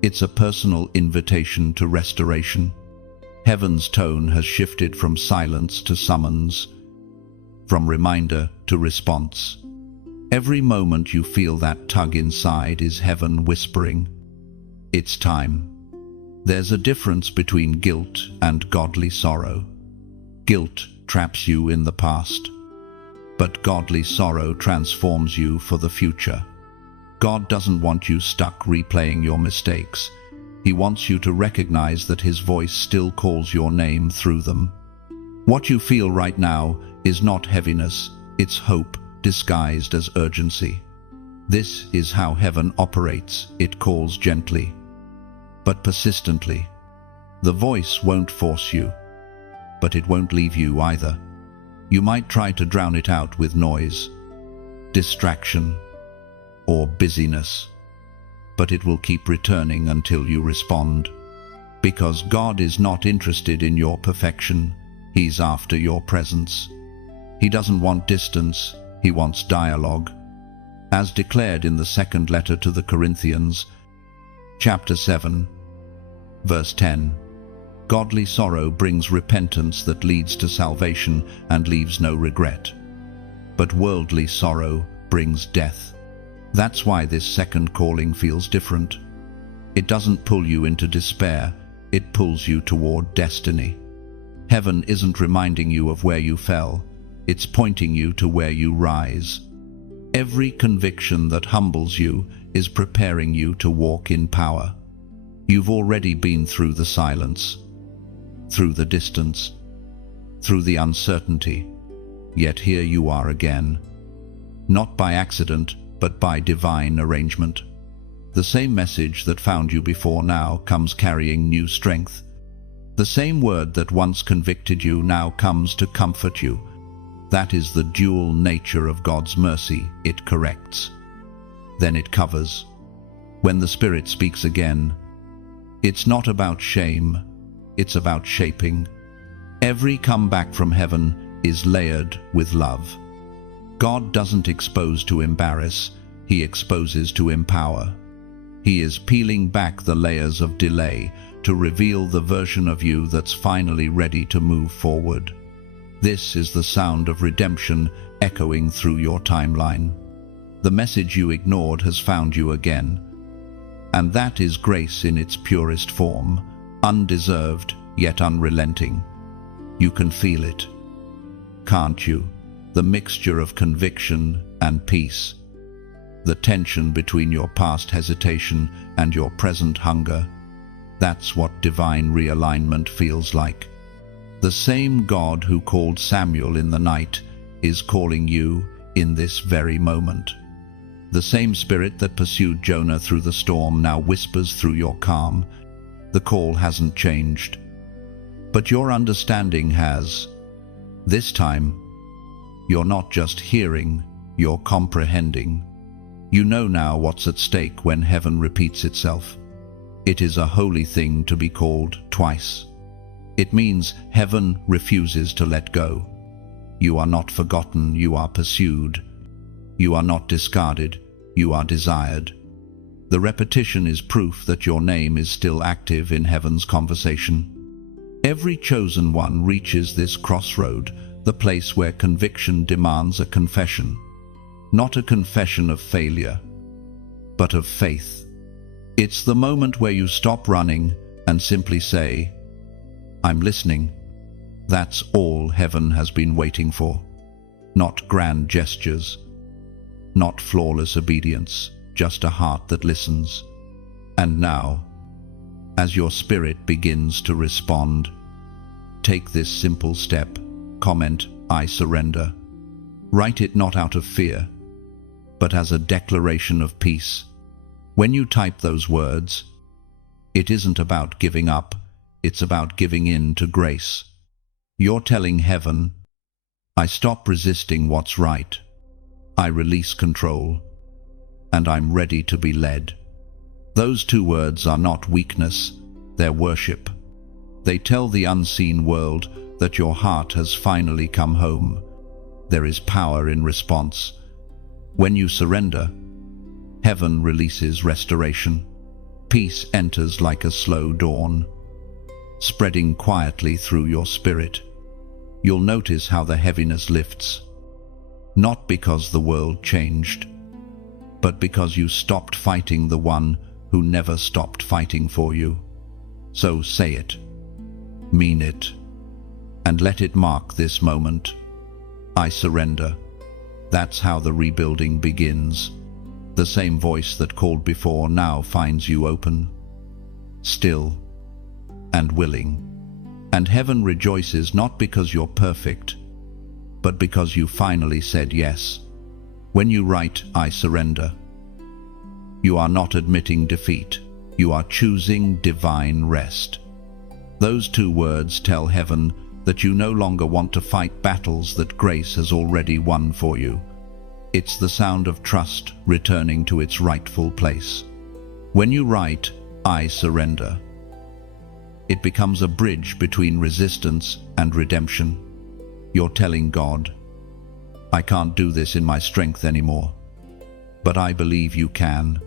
it's a personal invitation to restoration. Heaven's tone has shifted from silence to summons, from reminder to response. Every moment you feel that tug inside is heaven whispering, "It's time." There's a difference between guilt and godly sorrow. Guilt traps you in the past, but godly sorrow transforms you for the future. God doesn't want you stuck replaying your mistakes. He wants you to recognize that His voice still calls your name through them. What you feel right now is not heaviness, it's hope disguised as urgency. This is how heaven operates. It calls gently, but persistently. The voice won't force you, but it won't leave you either. You might try to drown it out with noise, distraction, or busyness, but it will keep returning until you respond. Because God is not interested in your perfection, He's after your presence. He doesn't want distance, He wants dialogue. As declared in the second letter to the Corinthians, chapter 7, verse 10, godly sorrow brings repentance that leads to salvation and leaves no regret. But worldly sorrow brings death. That's why this second calling feels different. It doesn't pull you into despair, it pulls you toward destiny. Heaven isn't reminding you of where you fell, it's pointing you to where you rise. Every conviction that humbles you is preparing you to walk in power. You've already been through the silence, through the distance, through the uncertainty, yet here you are again. Not by accident, but by divine arrangement. The same message that found you before now comes carrying new strength. The same word that once convicted you now comes to comfort you. That is the dual nature of God's mercy. It corrects, then it covers. When the Spirit speaks again, it's not about shame, it's about shaping. Every comeback from heaven is layered with love. God doesn't expose to embarrass, He exposes to empower. He is peeling back the layers of delay to reveal the version of you that's finally ready to move forward. This is the sound of redemption echoing through your timeline. The message you ignored has found you again. And that is grace in its purest form, undeserved yet unrelenting. You can feel it, can't you? The mixture of conviction and peace. The tension between your past hesitation and your present hunger. That's what divine realignment feels like. The same God who called Samuel in the night is calling you in this very moment. The same Spirit that pursued Jonah through the storm now whispers through your calm. The call hasn't changed, but your understanding has. This time, you're not just hearing, you're comprehending. You know now what's at stake when heaven repeats itself. It is a holy thing to be called twice. It means heaven refuses to let go. You are not forgotten, you are pursued. You are not discarded, you are desired. The repetition is proof that your name is still active in heaven's conversation. Every chosen one reaches this crossroad, the place where conviction demands a confession. Not a confession of failure, but of faith. It's the moment where you stop running and simply say, I'm listening. That's all heaven has been waiting for. Not grand gestures, not flawless obedience, just a heart that listens. And now, as your spirit begins to respond, take this simple step. Comment, I surrender. Write it not out of fear, but as a declaration of peace. When you type those words, it isn't about giving up, it's about giving in to grace. You're telling heaven, I stop resisting what's right. I release control, and I'm ready to be led. Those two words are not weakness, they're worship. They tell the unseen world that your heart has finally come home. There is power in response. When you surrender, heaven releases restoration. Peace enters like a slow dawn, spreading quietly through your spirit. You'll notice how the heaviness lifts, not because the world changed, but because you stopped fighting the one who never stopped fighting for you. So say it, mean it, and let it mark this moment. I surrender. That's how the rebuilding begins. The same voice that called before now finds you open, still, and willing. And heaven rejoices not because you're perfect, but because you finally said yes. When you write, I surrender, you are not admitting defeat. You are choosing divine rest. Those two words tell heaven that you no longer want to fight battles that grace has already won for you. It's the sound of trust returning to its rightful place. When you write, I surrender, it becomes a bridge between resistance and redemption. You're telling God, I can't do this in my strength anymore, but I believe you can.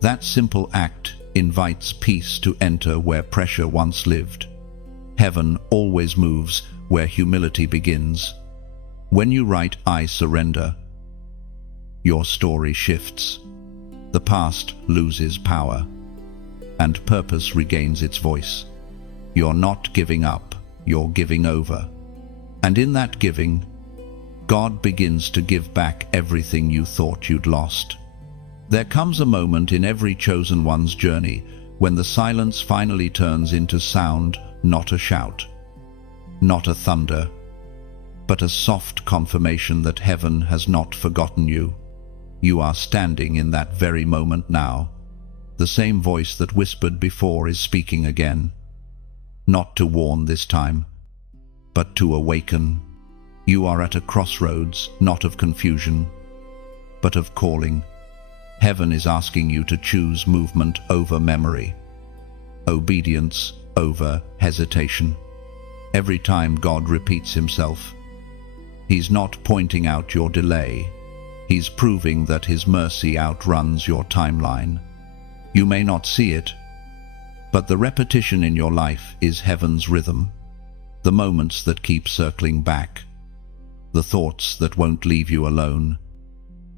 That simple act invites peace to enter where pressure once lived. Heaven always moves where humility begins. When you write, I surrender, your story shifts. The past loses power, and purpose regains its voice. You're not giving up, you're giving over. And in that giving, God begins to give back everything you thought you'd lost. There comes a moment in every chosen one's journey when the silence finally turns into sound, not a shout, not a thunder, but a soft confirmation that heaven has not forgotten you. You are standing in that very moment now. The same voice that whispered before is speaking again, not to warn this time, but to awaken. You are at a crossroads, not of confusion, but of calling. Heaven is asking you to choose movement over memory, obedience over hesitation. Every time God repeats himself, he's not pointing out your delay. He's proving that his mercy outruns your timeline. You may not see it, but the repetition in your life is heaven's rhythm. The moments that keep circling back, the thoughts that won't leave you alone,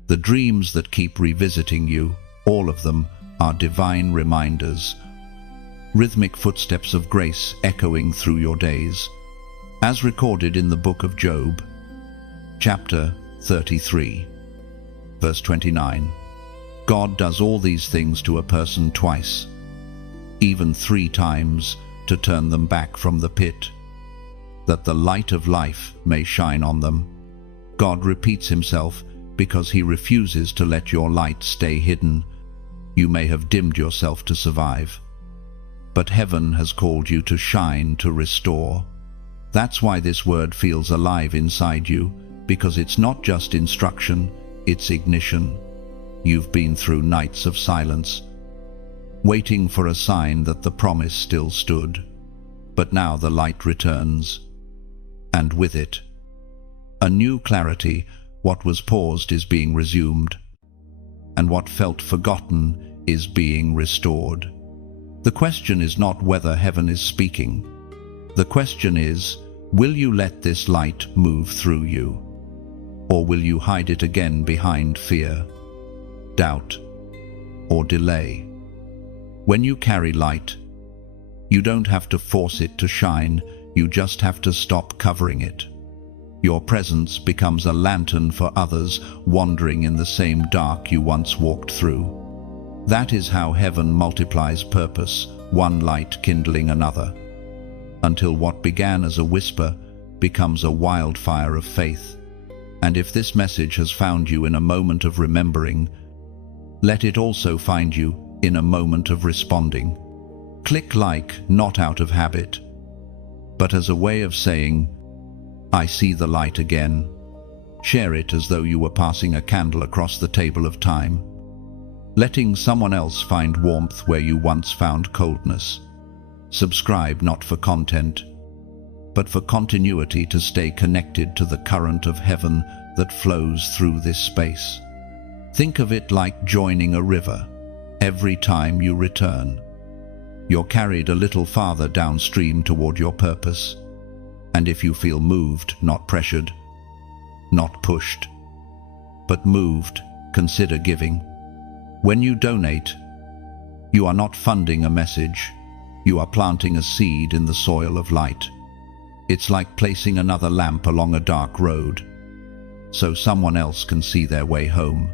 the dreams that keep revisiting you, all of them are divine reminders, rhythmic footsteps of grace echoing through your days. As recorded in the book of Job, chapter 33, verse 29, God does all these things to a person twice, even 3 times, to turn them back from the pit, that the light of life may shine on them. God repeats himself because he refuses to let your light stay hidden. You may have dimmed yourself to survive, but heaven has called you to shine, to restore. That's why this word feels alive inside you, because it's not just instruction, it's ignition. You've been through nights of silence, waiting for a sign that the promise still stood. But now the light returns, and with it, a new clarity. What was paused is being resumed, and what felt forgotten is being restored. The question is not whether heaven is speaking. The question is, will you let this light move through you? Or will you hide it again behind fear, doubt, or delay? When you carry light, you don't have to force it to shine, you just have to stop covering it. Your presence becomes a lantern for others wandering in the same dark you once walked through. That is how heaven multiplies purpose, one light kindling another, until what began as a whisper becomes a wildfire of faith. And if this message has found you in a moment of remembering, let it also find you in a moment of responding. Click like, not out of habit, but as a way of saying, I see the light again. Share it as though you were passing a candle across the table of time, letting someone else find warmth where you once found coldness. Subscribe not for content, but for continuity, to stay connected to the current of heaven that flows through this space. Think of it like joining a river. Every time you return, you're carried a little farther downstream toward your purpose. And if you feel moved, not pressured, not pushed, but moved, consider giving. When you donate, you are not funding a message, you are planting a seed in the soil of light. It's like placing another lamp along a dark road, so someone else can see their way home.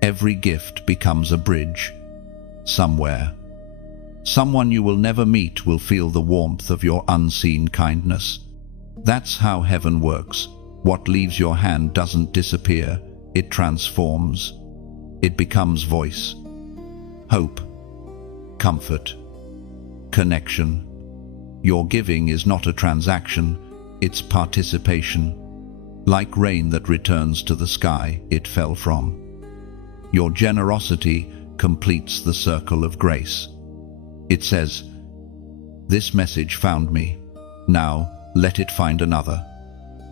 Every gift becomes a bridge. Somewhere, someone you will never meet will feel the warmth of your unseen kindness. That's how heaven works. What leaves your hand doesn't disappear, it transforms. It becomes voice, hope, comfort, connection. Your giving is not a transaction, it's participation. Like rain that returns to the sky it fell from. Your generosity completes the circle of grace. It says, this message found me. Now, let it find another.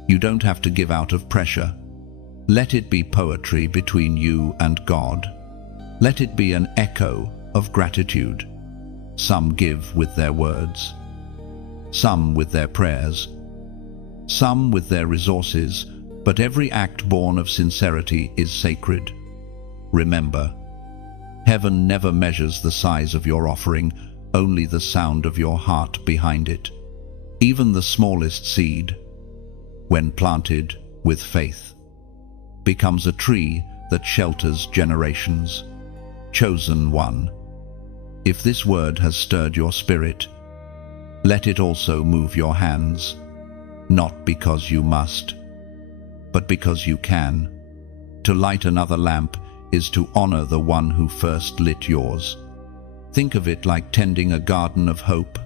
You don't have to give out of pressure. Let it be poetry between you and God. Let it be an echo of gratitude. Some give with their words, some with their prayers, some with their resources, but every act born of sincerity is sacred. Remember, heaven never measures the size of your offering, only the sound of your heart behind it. Even the smallest seed, when planted with faith, becomes a tree that shelters generations. Chosen one, If this word has stirred your spirit, let it also move your hands, not because you must, but because you can. To light another lamp is to honor the one who first lit yours. Think of it like tending a garden of hope.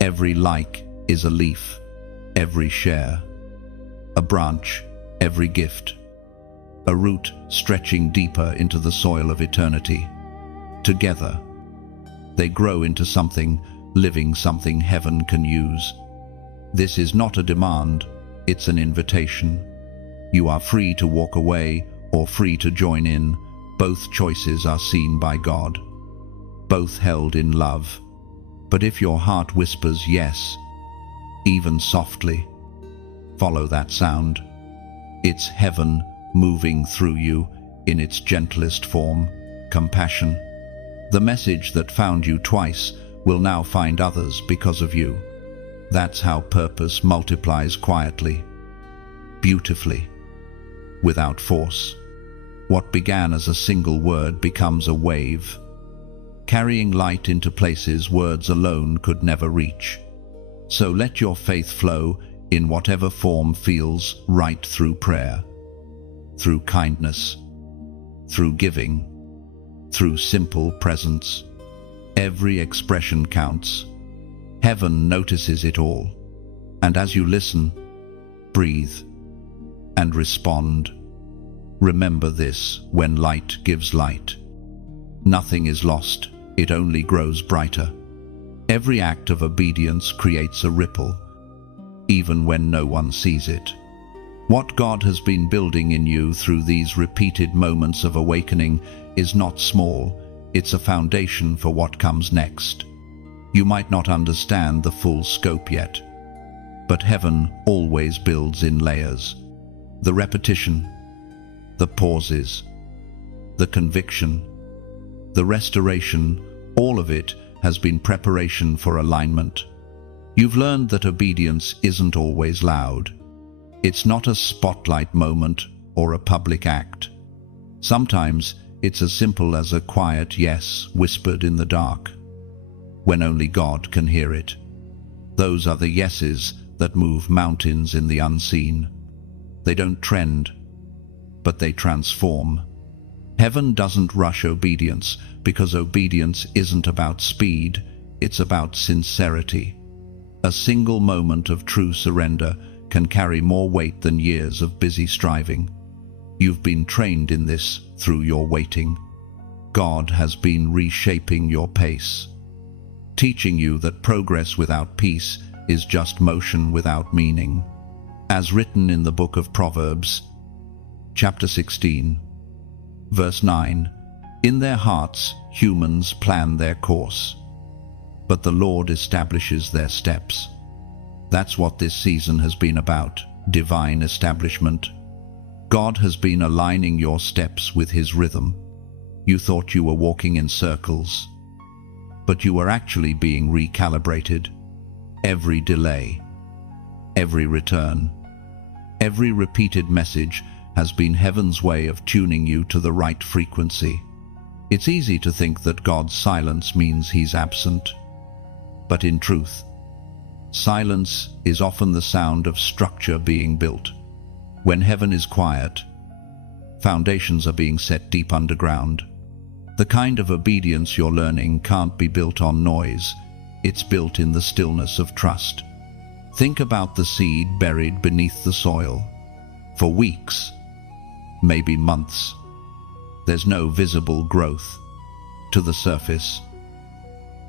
Every like is a leaf, every share, a branch, every gift, a root stretching deeper into the soil of eternity. Together, they grow into something living, something heaven can use. This is not a demand, it's an invitation. You are free to walk away or free to join in. Both choices are seen by God, both held in love. But if your heart whispers yes, even softly, follow that sound. It's heaven moving through you in its gentlest form, compassion. The message that found you twice will now find others because of you. That's how purpose multiplies quietly, beautifully, without force. What began as a single word becomes a wave, carrying light into places words alone could never reach. So let your faith flow in whatever form feels right, through prayer, through kindness, through giving, through simple presence. Every expression counts. Heaven notices it all. And as you listen, breathe, and respond. Remember this: when light gives light, nothing is lost, it only grows brighter. Every act of obedience creates a ripple, even when no one sees it. What God has been building in you through these repeated moments of awakening is not small, it's a foundation for what comes next. You might not understand the full scope yet, but heaven always builds in layers. The repetition, the pauses, the conviction, the restoration, all of it has been preparation for alignment. You've learned that obedience isn't always loud. It's not a spotlight moment or a public act. Sometimes it's as simple as a quiet yes whispered in the dark, when only God can hear it. Those are the yeses that move mountains in the unseen. They don't trend, but they transform. Heaven doesn't rush obedience, because obedience isn't about speed, it's about sincerity. A single moment of true surrender can carry more weight than years of busy striving. You've been trained in this through your waiting. God has been reshaping your pace, teaching you that progress without peace is just motion without meaning. As written in the book of Proverbs, chapter 16, verse 9, "In their hearts humans plan their course, but the Lord establishes their steps." That's what this season has been about, divine establishment. God has been aligning your steps with His rhythm. You thought you were walking in circles, but you were actually being recalibrated. Every delay, every return, every repeated message has been heaven's way of tuning you to the right frequency. It's easy to think that God's silence means He's absent, but in truth, silence is often the sound of structure being built. When heaven is quiet, foundations are being set deep underground. The kind of obedience you're learning can't be built on noise, it's built in the stillness of trust. Think about the seed buried beneath the soil. For weeks, maybe months, there's no visible growth. To the surface,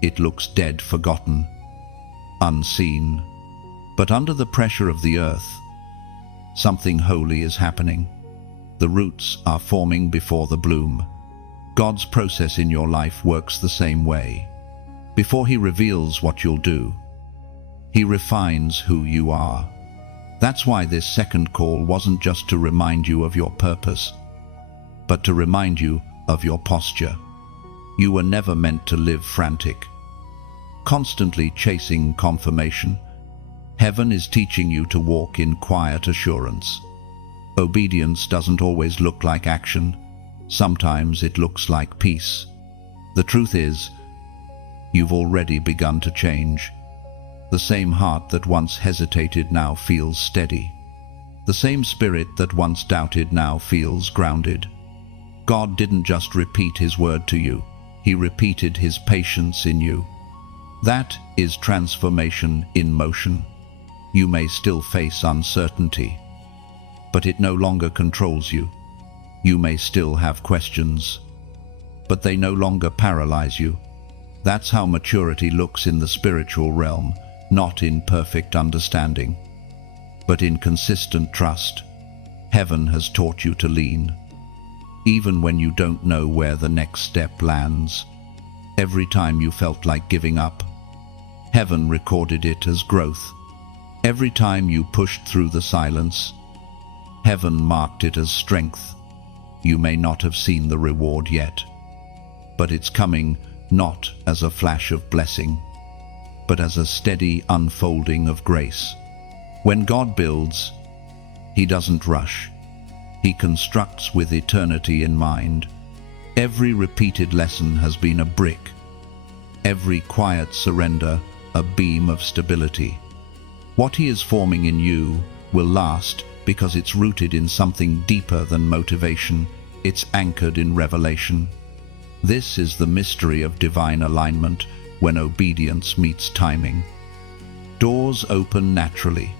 it looks dead, forgotten, unseen. But under the pressure of the earth, something holy is happening. The roots are forming before the bloom. God's process in your life works the same way. Before He reveals what you'll do, He refines who you are. That's why this second call wasn't just to remind you of your purpose, but to remind you of your posture. You were never meant to live frantic, constantly chasing confirmation. Heaven is teaching you to walk in quiet assurance. Obedience doesn't always look like action. Sometimes it looks like peace. The truth is, You've already begun to change. The same heart that once hesitated now feels steady. The same spirit that once doubted now feels grounded. God didn't just repeat His word to you, He repeated His patience in you. That is transformation in motion. You may still face uncertainty, but it no longer controls you. You may still have questions, but they no longer paralyze you. That's how maturity looks in the spiritual realm, not in perfect understanding, but in consistent trust. Heaven has taught you to lean, even when you don't know where the next step lands. Every time you felt like giving up, heaven recorded it as growth. Every time you pushed through the silence, heaven marked it as strength. You may not have seen the reward yet, but it's coming, not as a flash of blessing, but as a steady unfolding of grace. When God builds, He doesn't rush. He constructs with eternity in mind. Every repeated lesson has been a brick. Every quiet surrender, a beam of stability. What He is forming in you will last because it's rooted in something deeper than motivation. It's anchored in revelation. This is the mystery of divine alignment when obedience meets timing. Doors open naturally.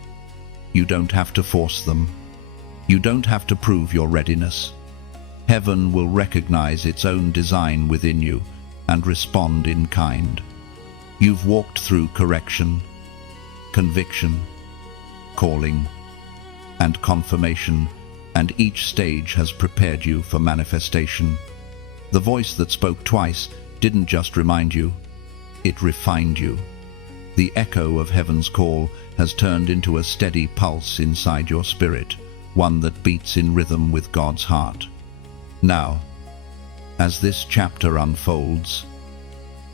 You don't have to force them. You don't have to prove your readiness. Heaven will recognize its own design within you and respond in kind. You've walked through correction, conviction, calling, and confirmation, and each stage has prepared you for manifestation. The voice that spoke twice didn't just remind you, it refined you. The echo of heaven's call has turned into a steady pulse inside your spirit, one that beats in rhythm with God's heart. Now, as this chapter unfolds,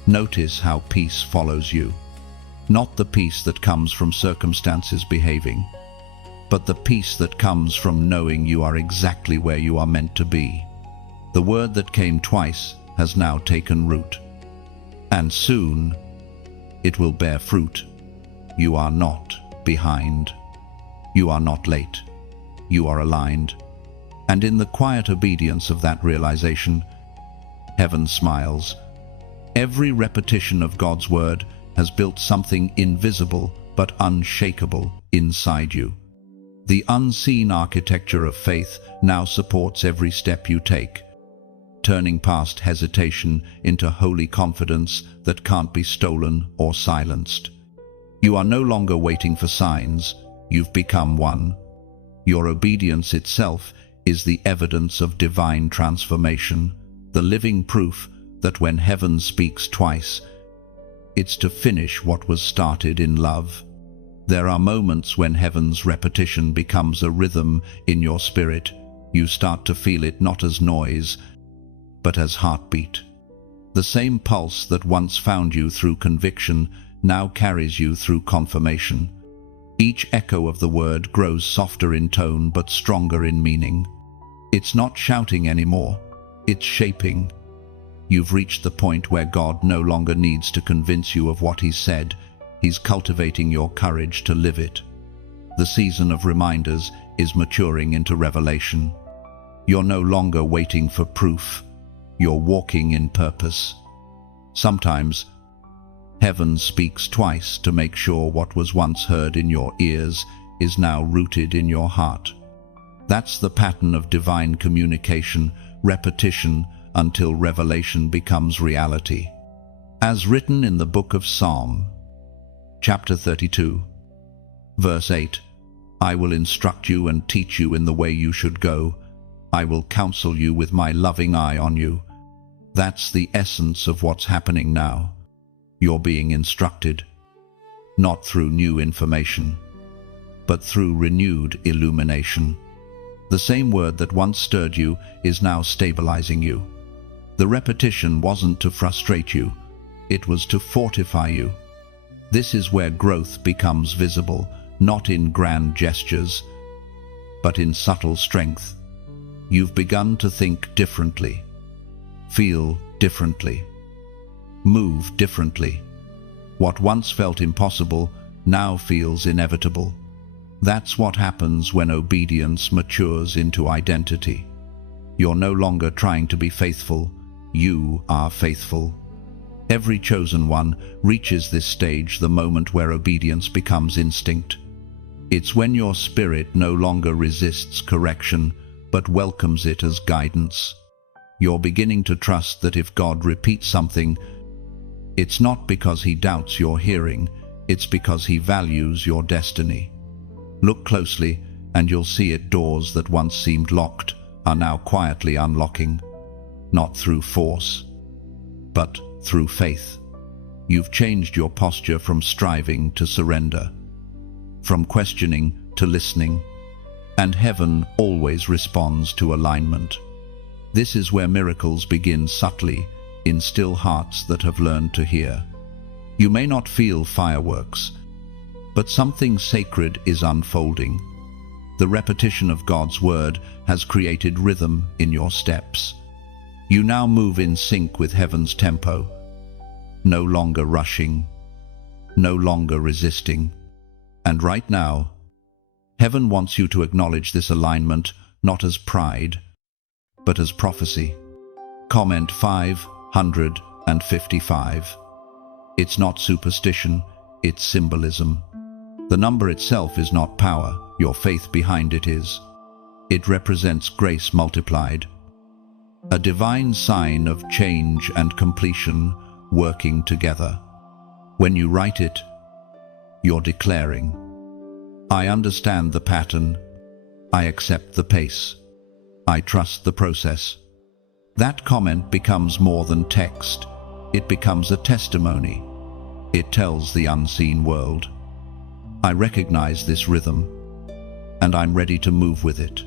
notice how peace follows you. Not the peace that comes from circumstances behaving, but the peace that comes from knowing you are exactly where you are meant to be. The word that came twice has now taken root, and soon it will bear fruit. You are not behind. You are not late. You are aligned. And in the quiet obedience of that realization, heaven smiles. Every repetition of God's word has built something invisible but unshakable inside you. The unseen architecture of faith now supports every step you take, turning past hesitation into holy confidence that can't be stolen or silenced. You are no longer waiting for signs, you've become one. Your obedience itself is the evidence of divine transformation, the living proof that when heaven speaks twice, it's to finish what was started in love. There are moments when heaven's repetition becomes a rhythm in your spirit. You start to feel it not as noise, but as heartbeat. The same pulse that once found you through conviction now carries you through confirmation. Each echo of the word grows softer in tone but stronger in meaning. It's not shouting anymore, it's shaping. You've reached the point where God no longer needs to convince you of what He said. He's cultivating your courage to live it. The season of reminders is maturing into revelation. You're no longer waiting for proof. You're walking in purpose. Sometimes, heaven speaks twice to make sure what was once heard in your ears is now rooted in your heart. That's the pattern of divine communication, repetition until revelation becomes reality. As written in the book of Psalm, chapter 32, verse 8, I will instruct you and teach you in the way you should go. I will counsel you with my loving eye on you. That's the essence of what's happening now. You're being instructed, not through new information, but through renewed illumination. The same word that once stirred you is now stabilizing you. The repetition wasn't to frustrate you, it was to fortify you. This is where growth becomes visible, not in grand gestures, but in subtle strength. You've begun to think differently, feel differently, Move differently. What once felt impossible now feels inevitable. That's what happens when obedience matures into identity. You're no longer trying to be faithful, you are faithful. Every chosen one reaches this stage the moment where obedience becomes instinct. It's when your spirit no longer resists correction, but welcomes it as guidance. You're beginning to trust that if God repeats something, it's not because he doubts your hearing, it's because he values your destiny. Look closely, and you'll see it. Doors that once seemed locked are now quietly unlocking, not through force, but through faith. You've changed your posture from striving to surrender, from questioning to listening, and heaven always responds to alignment. This is where miracles begin subtly, in still hearts that have learned to hear. You may not feel fireworks, but something sacred is unfolding. The repetition of God's word has created rhythm in your steps. You now move in sync with heaven's tempo, no longer rushing, no longer resisting. And right now, heaven wants you to acknowledge this alignment not as pride, but as prophecy. Comment 555. It's not superstition, it's symbolism. The number itself is not power, your faith behind it is. It represents grace multiplied, a divine sign of change and completion working together. When you write it, you're declaring, I understand the pattern, I accept the pace, I trust the process. That comment becomes more than text, it becomes a testimony. It tells the unseen world, I recognize this rhythm, and I'm ready to move with it.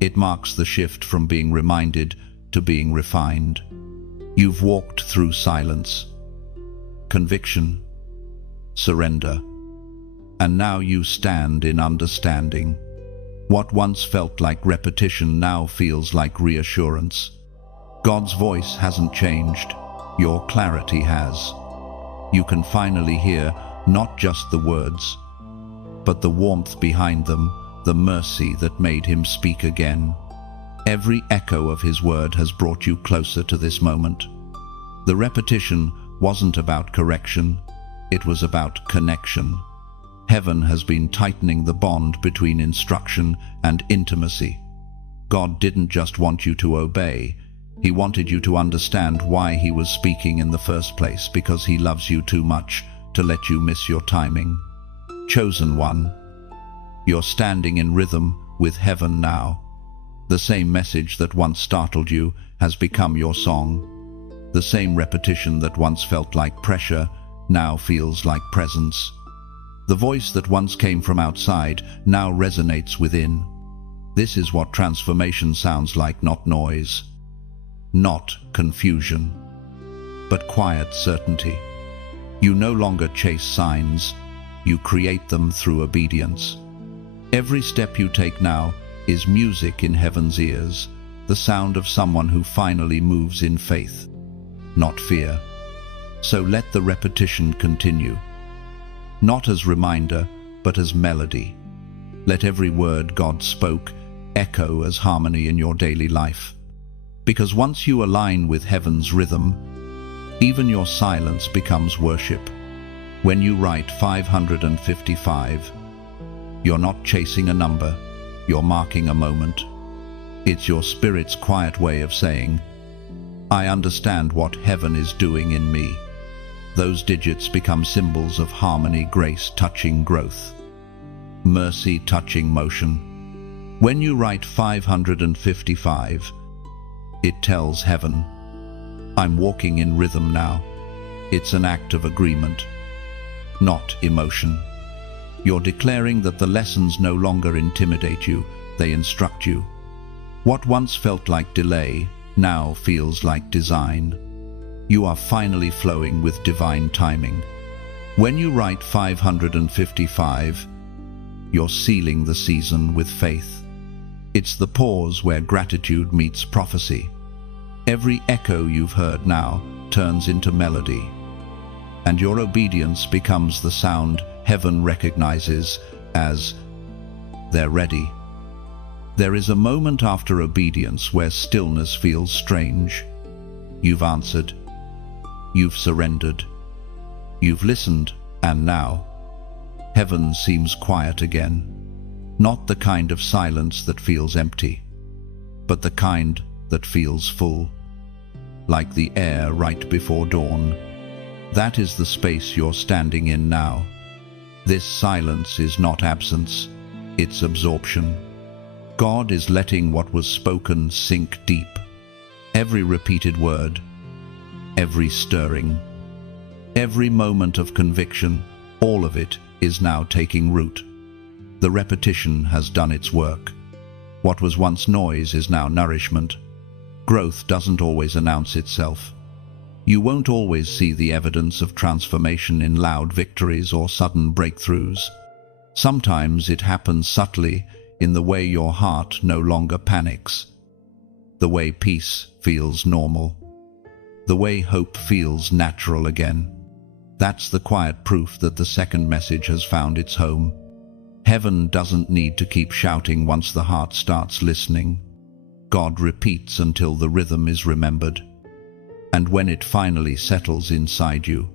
It marks the shift from being reminded to being refined. You've walked through silence, conviction, surrender, and now you stand in understanding. What once felt like repetition now feels like reassurance. God's voice hasn't changed, your clarity has. You can finally hear not just the words, but the warmth behind them, the mercy that made him speak again. Every echo of his word has brought you closer to this moment. The repetition wasn't about correction, it was about connection. Heaven has been tightening the bond between instruction and intimacy. God didn't just want you to obey, he wanted you to understand why he was speaking in the first place, because he loves you too much to let you miss your timing. Chosen one, you're standing in rhythm with heaven now. The same message that once startled you has become your song. The same repetition that once felt like pressure now feels like presence. The voice that once came from outside now resonates within. This is what transformation sounds like, not noise, not confusion, but quiet certainty. You no longer chase signs, you create them through obedience. Every step you take now is music in heaven's ears, the sound of someone who finally moves in faith, not fear. So let the repetition continue, not as reminder, but as melody. Let every word God spoke echo as harmony in your daily life. Because once you align with heaven's rhythm, even your silence becomes worship. When you write 555, you're not chasing a number, you're marking a moment. It's your spirit's quiet way of saying, I understand what heaven is doing in me. Those digits become symbols of harmony, grace touching growth, mercy touching motion. When you write 555, it tells heaven, I'm walking in rhythm now. It's an act of agreement, not emotion. You're declaring that the lessons no longer intimidate you, they instruct you. What once felt like delay now feels like design. You are finally flowing with divine timing. When you write 555, you're sealing the season with faith. It's the pause where gratitude meets prophecy. Every echo you've heard now turns into melody, and your obedience becomes the sound heaven recognizes as they're ready. There is a moment after obedience where stillness feels strange. You've answered. You've surrendered. You've listened, and now heaven seems quiet again. Not the kind of silence that feels empty, but the kind that feels full, like the air right before dawn. That is the space you're standing in now. This silence is not absence, it's absorption. God is letting what was spoken sink deep. Every repeated word, every stirring, every moment of conviction, all of it is now taking root. The repetition has done its work. What was once noise is now nourishment. Growth doesn't always announce itself. You won't always see the evidence of transformation in loud victories or sudden breakthroughs. Sometimes it happens subtly in the way your heart no longer panics, the way peace feels normal, the way hope feels natural again. That's the quiet proof that the second message has found its home. Heaven doesn't need to keep shouting once the heart starts listening. God repeats until the rhythm is remembered. And when it finally settles inside you,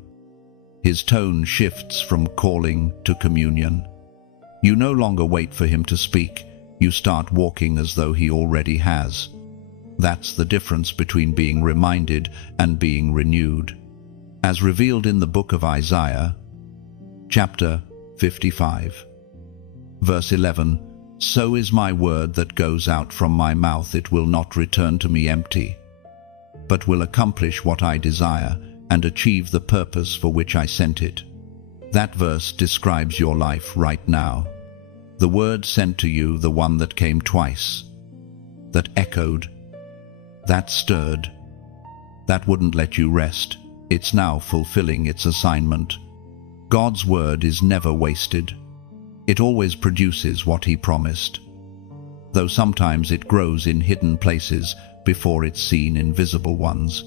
his tone shifts from calling to communion. You no longer wait for him to speak, you start walking as though he already has. That's the difference between being reminded and being renewed. As revealed in the book of Isaiah, chapter 55, verse 11, "So is my word that goes out from my mouth, it will not return to me empty, but will accomplish what I desire and achieve the purpose for which I sent it." That verse describes your life right now. The word sent to you, the one that came twice, that echoed, that stirred, that wouldn't let you rest. It's now fulfilling its assignment. God's word is never wasted. It always produces what he promised, though sometimes it grows in hidden places before it's seen in visible ones.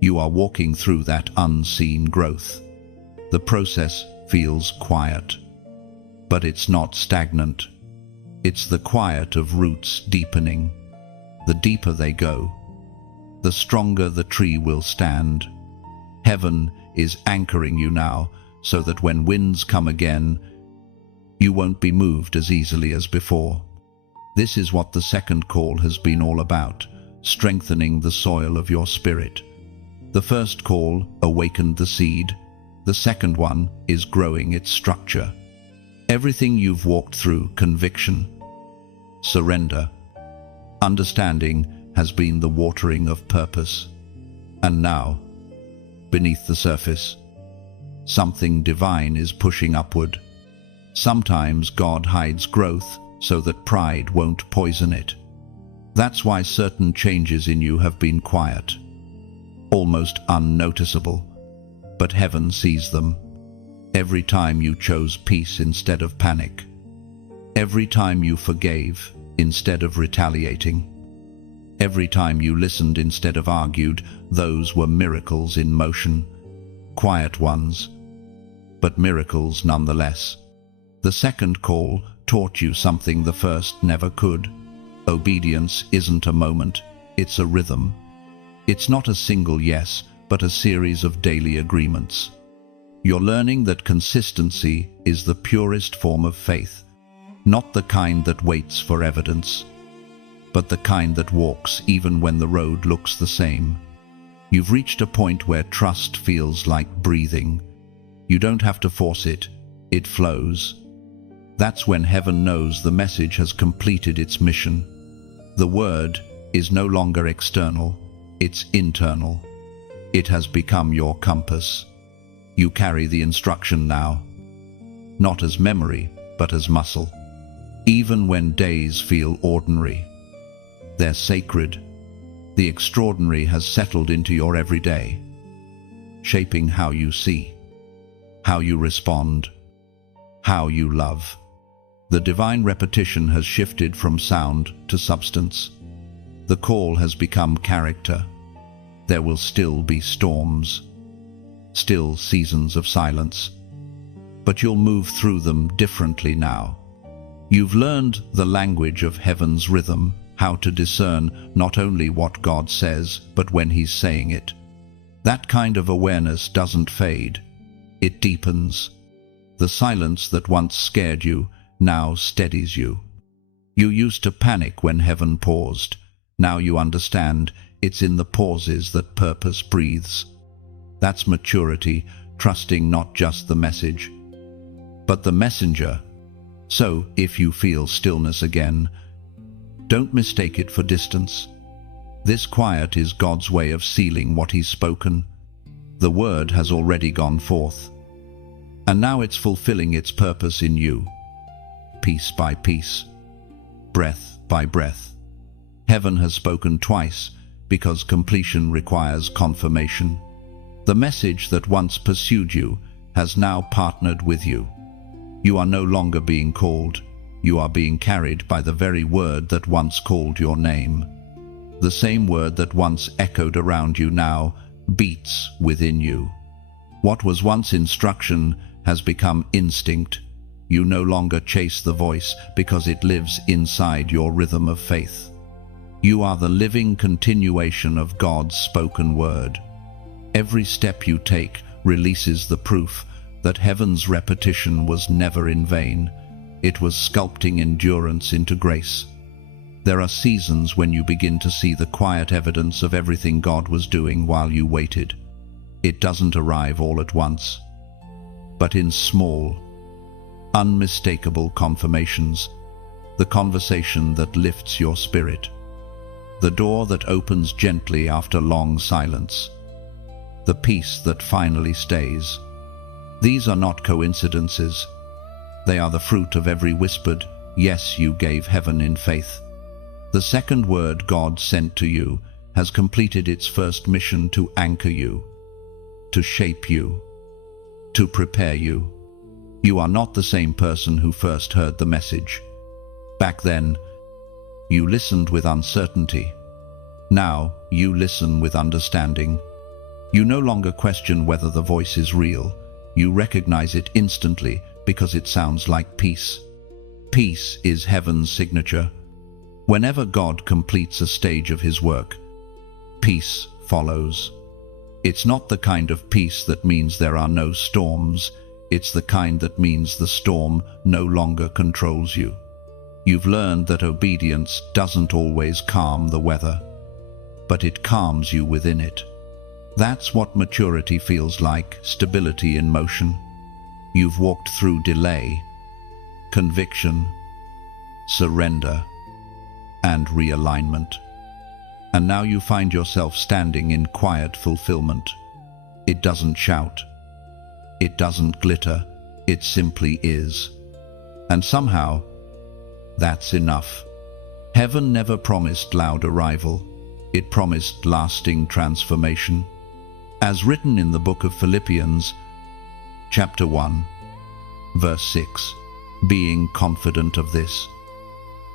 You are walking through that unseen growth. The process feels quiet, but it's not stagnant. It's the quiet of roots deepening. The deeper they go, the stronger the tree will stand. Heaven is anchoring you now so that when winds come again, you won't be moved as easily as before. This is what the second call has been all about, strengthening the soil of your spirit. The first call awakened the seed. The second one is growing its structure. Everything you've walked through, conviction, surrender, understanding, has been the watering of purpose. And now, beneath the surface, something divine is pushing upward. Sometimes God hides growth so that pride won't poison it. That's why certain changes in you have been quiet, almost unnoticeable, but heaven sees them. Every time you chose peace instead of panic, every time you forgave instead of retaliating, every time you listened instead of argued, those were miracles in motion. Quiet ones, but miracles nonetheless. The second call taught you something the first never could. Obedience isn't a moment, it's a rhythm. It's not a single yes, but a series of daily agreements. You're learning that consistency is the purest form of faith, not the kind that waits for evidence, but the kind that walks even when the road looks the same. You've reached a point where trust feels like breathing. You don't have to force it, it flows. That's when heaven knows the message has completed its mission. The word is no longer external, it's internal. It has become your compass. You carry the instruction now, not as memory, but as muscle. Even when days feel ordinary, they're sacred. The extraordinary has settled into your everyday, shaping how you see, how you respond, how you love. The divine repetition has shifted from sound to substance. The call has become character. There will still be storms, still seasons of silence, but you'll move through them differently now. You've learned the language of heaven's rhythm, how to discern not only what God says, but when He's saying it. That kind of awareness doesn't fade. It deepens. The silence that once scared you now steadies you. You used to panic when heaven paused. Now you understand it's in the pauses that purpose breathes. That's maturity, trusting not just the message, but the messenger. So, if you feel stillness again, don't mistake it for distance. This quiet is God's way of sealing what He's spoken. The word has already gone forth, and now it's fulfilling its purpose in you. Piece by piece, breath by breath. Heaven has spoken twice, because completion requires confirmation. The message that once pursued you has now partnered with you. You are no longer being called. You are being carried by the very word that once called your name. The same word that once echoed around you now beats within you. What was once instruction has become instinct. You no longer chase the voice because it lives inside your rhythm of faith. You are the living continuation of God's spoken word. Every step you take releases the proof that heaven's repetition was never in vain. It was sculpting endurance into grace. There are seasons when you begin to see the quiet evidence of everything God was doing while you waited. It doesn't arrive all at once, but in small, unmistakable confirmations. The conversation that lifts your spirit. The door that opens gently after long silence. The peace that finally stays. These are not coincidences. They are the fruit of every whispered yes you gave heaven in faith. The second word God sent to you has completed its first mission to anchor you, to shape you, to prepare you. You are not the same person who first heard the message. Back then, you listened with uncertainty. Now, you listen with understanding. You no longer question whether the voice is real. You recognize it instantly because it sounds like peace. Peace is heaven's signature. Whenever God completes a stage of His work, peace follows. It's not the kind of peace that means there are no storms. It's the kind that means the storm no longer controls you. You've learned that obedience doesn't always calm the weather, but it calms you within it. That's what maturity feels like, stability in motion. You've walked through delay, conviction, surrender, and realignment. And now you find yourself standing in quiet fulfillment. It doesn't shout. It doesn't glitter. It simply is. And somehow, that's enough. Heaven never promised loud arrival. It promised lasting transformation. As written in the book of Philippians, chapter 1, verse 6, being confident of this,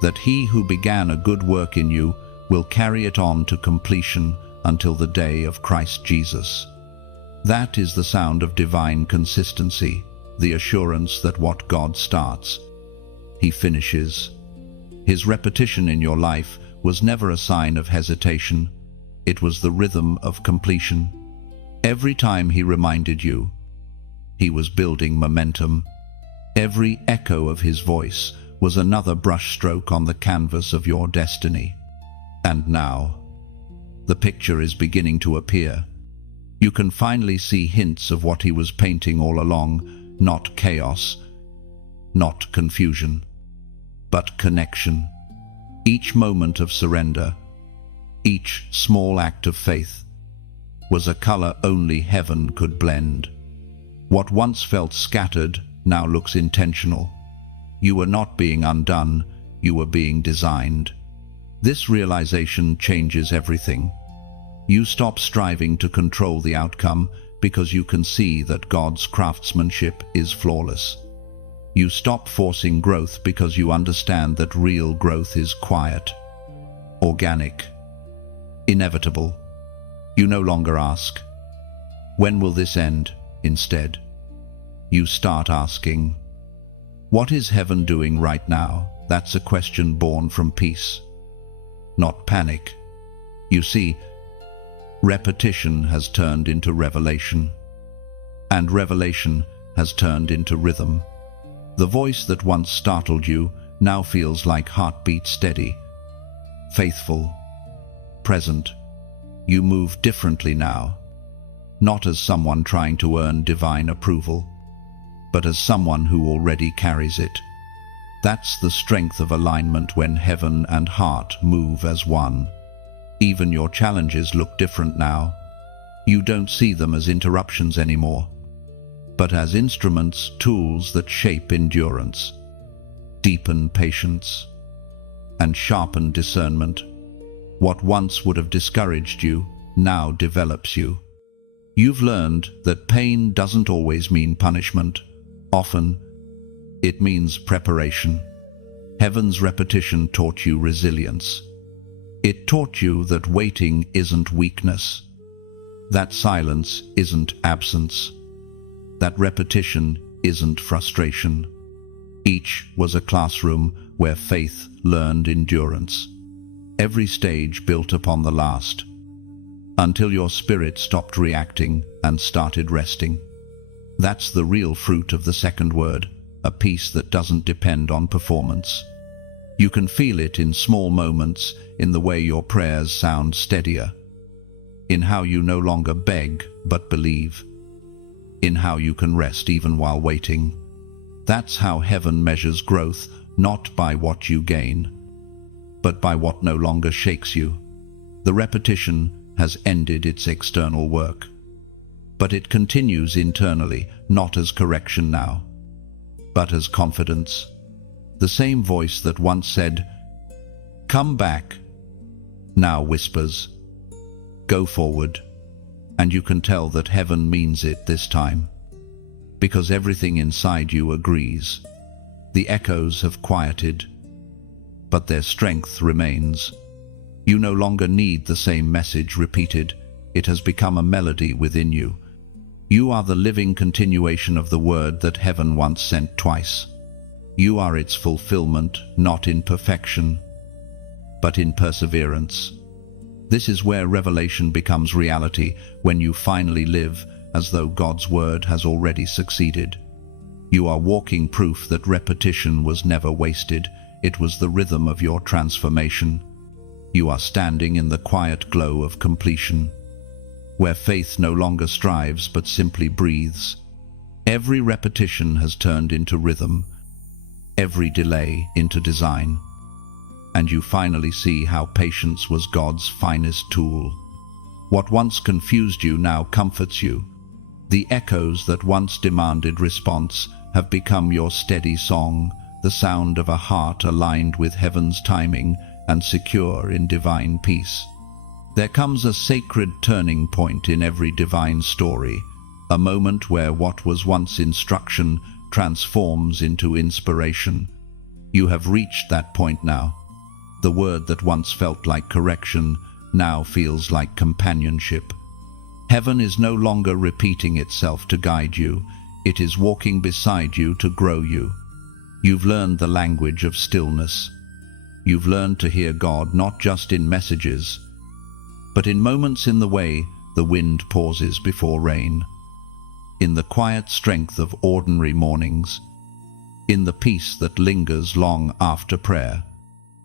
that He who began a good work in you will carry it on to completion until the day of Christ Jesus. That is the sound of divine consistency, the assurance that what God starts, He finishes. His repetition in your life was never a sign of hesitation. It was the rhythm of completion. Every time He reminded you, He was building momentum. Every echo of His voice was another brushstroke on the canvas of your destiny. And now, the picture is beginning to appear. You can finally see hints of what He was painting all along, not chaos, not confusion, but connection. Each moment of surrender, each small act of faith, was a color only heaven could blend. What once felt scattered now looks intentional. You were not being undone, you were being designed. This realization changes everything. You stop striving to control the outcome because you can see that God's craftsmanship is flawless. You stop forcing growth because you understand that real growth is quiet, organic, inevitable. You no longer ask, "When will this end?" Instead, you start asking, "What is heaven doing right now?" That's a question born from peace, not panic. You see, repetition has turned into revelation, and revelation has turned into rhythm. The voice that once startled you now feels like heartbeat steady, faithful, present. You move differently now, not as someone trying to earn divine approval, but as someone who already carries it. That's the strength of alignment when heaven and heart move as one. Even your challenges look different now. You don't see them as interruptions anymore, but as instruments, tools that shape endurance, deepen patience, and sharpen discernment. What once would have discouraged you now develops you. You've learned that pain doesn't always mean punishment. Often, it means preparation. Heaven's repetition taught you resilience. It taught you that waiting isn't weakness, that silence isn't absence, that repetition isn't frustration. Each was a classroom where faith learned endurance. Every stage built upon the last, until your spirit stopped reacting and started resting. That's the real fruit of the second word, a peace that doesn't depend on performance. You can feel it in small moments, in the way your prayers sound steadier, in how you no longer beg but believe, in how you can rest even while waiting. That's how heaven measures growth, not by what you gain, but by what no longer shakes you. The repetition has ended its external work, but it continues internally, not as correction now, but as confidence. The same voice that once said, "Come back," now whispers, "Go forward." And you can tell that heaven means it this time, because everything inside you agrees. The echoes have quieted, but their strength remains. You no longer need the same message repeated. It has become a melody within you. You are the living continuation of the word that heaven once sent twice. You are its fulfillment, not in perfection, but in perseverance. This is where revelation becomes reality, when you finally live as though God's word has already succeeded. You are walking proof that repetition was never wasted. It was the rhythm of your transformation. You are standing in the quiet glow of completion, where faith no longer strives but simply breathes. Every repetition has turned into rhythm, every delay into design, and you finally see how patience was God's finest tool. What once confused you now comforts you. The echoes that once demanded response have become your steady song, the sound of a heart aligned with heaven's timing and secure in divine peace. There comes a sacred turning point in every divine story, a moment where what was once instruction transforms into inspiration. You have reached that point now. The word that once felt like correction now feels like companionship. Heaven is no longer repeating itself to guide you. It is walking beside you to grow you. You've learned the language of stillness. You've learned to hear God not just in messages, but in moments in the way the wind pauses before rain, in the quiet strength of ordinary mornings, in the peace that lingers long after prayer.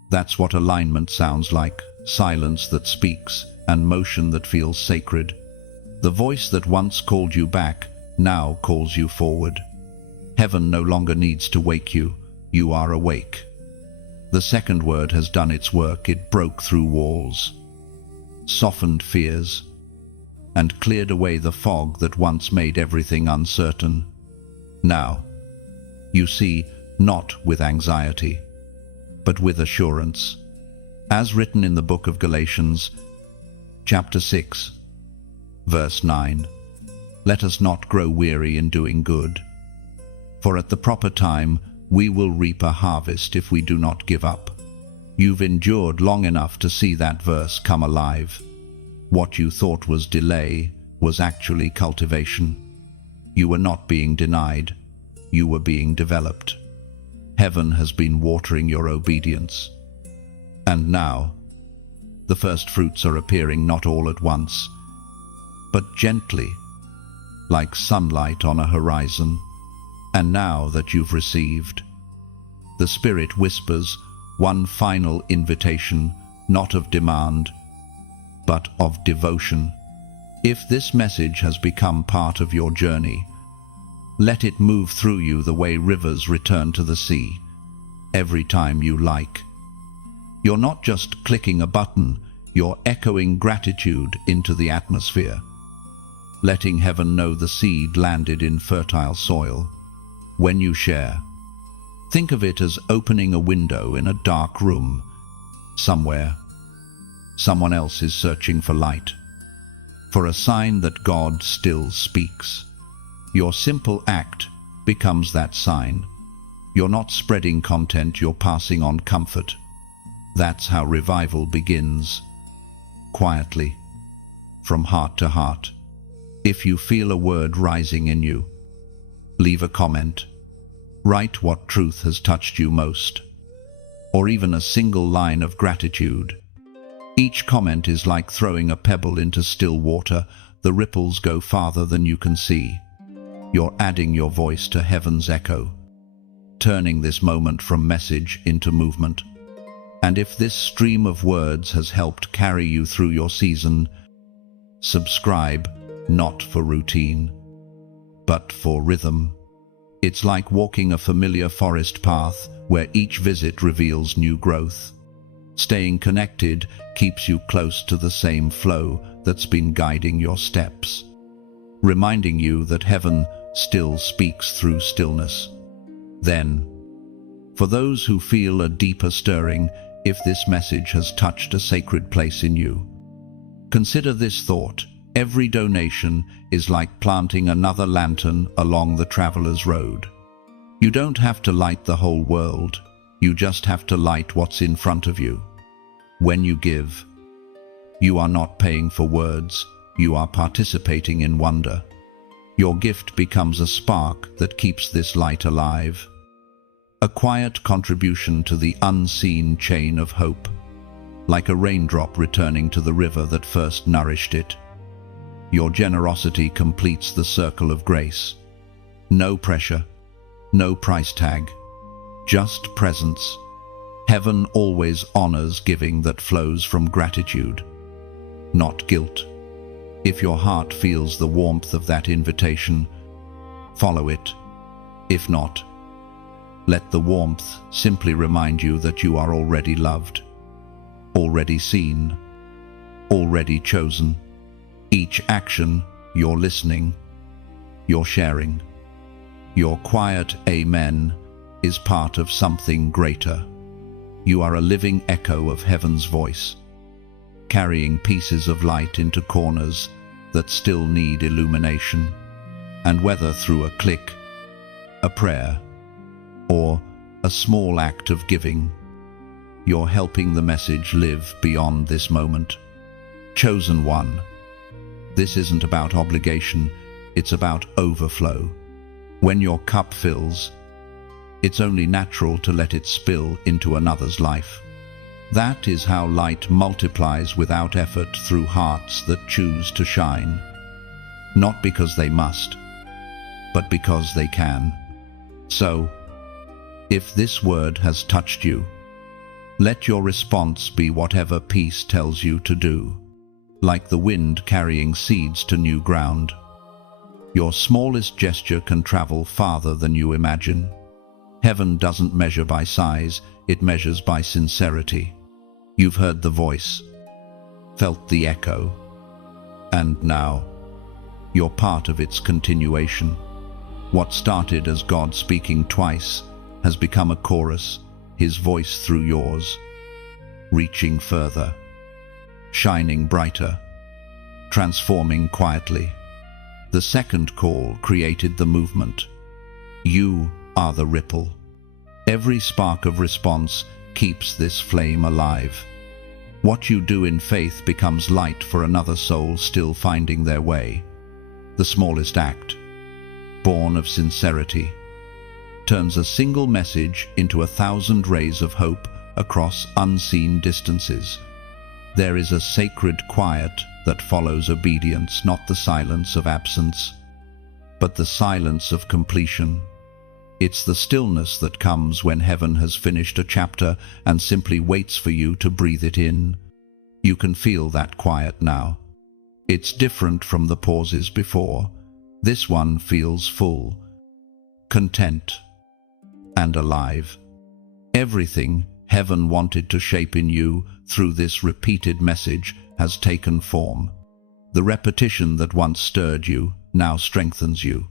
That's what alignment sounds like, silence that speaks and motion that feels sacred. The voice that once called you back now calls you forward. Heaven no longer needs to wake you. You are awake. The second word has done its work. It broke through walls, softened fears, and cleared away the fog that once made everything uncertain. Now, you see, not with anxiety, but with assurance. As written in the book of Galatians, chapter 6, verse 9, "Let us not grow weary in doing good, for at the proper time we will reap a harvest if we do not give up." You've endured long enough to see that verse come alive. What you thought was delay was actually cultivation. You were not being denied, you were being developed. Heaven has been watering your obedience. And now, the first fruits are appearing, not all at once, but gently, like sunlight on a horizon. And now that you've received, the Spirit whispers one final invitation, not of demand, but of devotion. If this message has become part of your journey, let it move through you the way rivers return to the sea, every time you like. You're not just clicking a button, you're echoing gratitude into the atmosphere, letting heaven know the seed landed in fertile soil. When you share, think of it as opening a window in a dark room. Somewhere, someone else is searching for light, for a sign that God still speaks. Your simple act becomes that sign. You're not spreading content, you're passing on comfort. That's how revival begins, quietly, from heart to heart. If you feel a word rising in you, leave a comment. Write what truth has touched you most, or even a single line of gratitude. Each comment is like throwing a pebble into still water. The ripples go farther than you can see. You're adding your voice to heaven's echo, turning this moment from message into movement. And if this stream of words has helped carry you through your season, subscribe, not for routine, but for rhythm. It's like walking a familiar forest path where each visit reveals new growth. Staying connected keeps you close to the same flow that's been guiding your steps, reminding you that heaven still speaks through stillness. Then, for those who feel a deeper stirring, if this message has touched a sacred place in you, consider this thought. Every donation is like planting another lantern along the traveler's road. You don't have to light the whole world, you just have to light what's in front of you. When you give, you are not paying for words, you are participating in wonder. Your gift becomes a spark that keeps this light alive, a quiet contribution to the unseen chain of hope, like a raindrop returning to the river that first nourished it. Your generosity completes the circle of grace. No pressure, no price tag, just presence. Heaven always honors giving that flows from gratitude, not guilt. If your heart feels the warmth of that invitation, follow it. If not, let the warmth simply remind you that you are already loved, already seen, already chosen. Each action, your listening, your sharing, your quiet amen is part of something greater. You are a living echo of heaven's voice, carrying pieces of light into corners that still need illumination. And whether through a click, a prayer, or a small act of giving, you're helping the message live beyond this moment. Chosen one. This isn't about obligation, it's about overflow. When your cup fills, it's only natural to let it spill into another's life. That is how light multiplies without effort through hearts that choose to shine. Not because they must, but because they can. So, if this word has touched you, let your response be whatever peace tells you to do. Like the wind carrying seeds to new ground, your smallest gesture can travel farther than you imagine. Heaven doesn't measure by size, it measures by sincerity. You've heard the voice, felt the echo, and now you're part of its continuation. What started as God speaking twice has become a chorus, His voice through yours, reaching further, shining brighter, transforming quietly. The second call created the movement. You are the ripple. Every spark of response keeps this flame alive. What you do in faith becomes light for another soul still finding their way. The smallest act, born of sincerity, turns a single message into 1,000 rays of hope across unseen distances. There is a sacred quiet that follows obedience, not the silence of absence, but the silence of completion. It's the stillness that comes when heaven has finished a chapter and simply waits for you to breathe it in. You can feel that quiet now. It's different from the pauses before. This one feels full, content, and alive. Everything heaven wanted to shape in you through this repeated message has taken form. The repetition that once stirred you now strengthens you.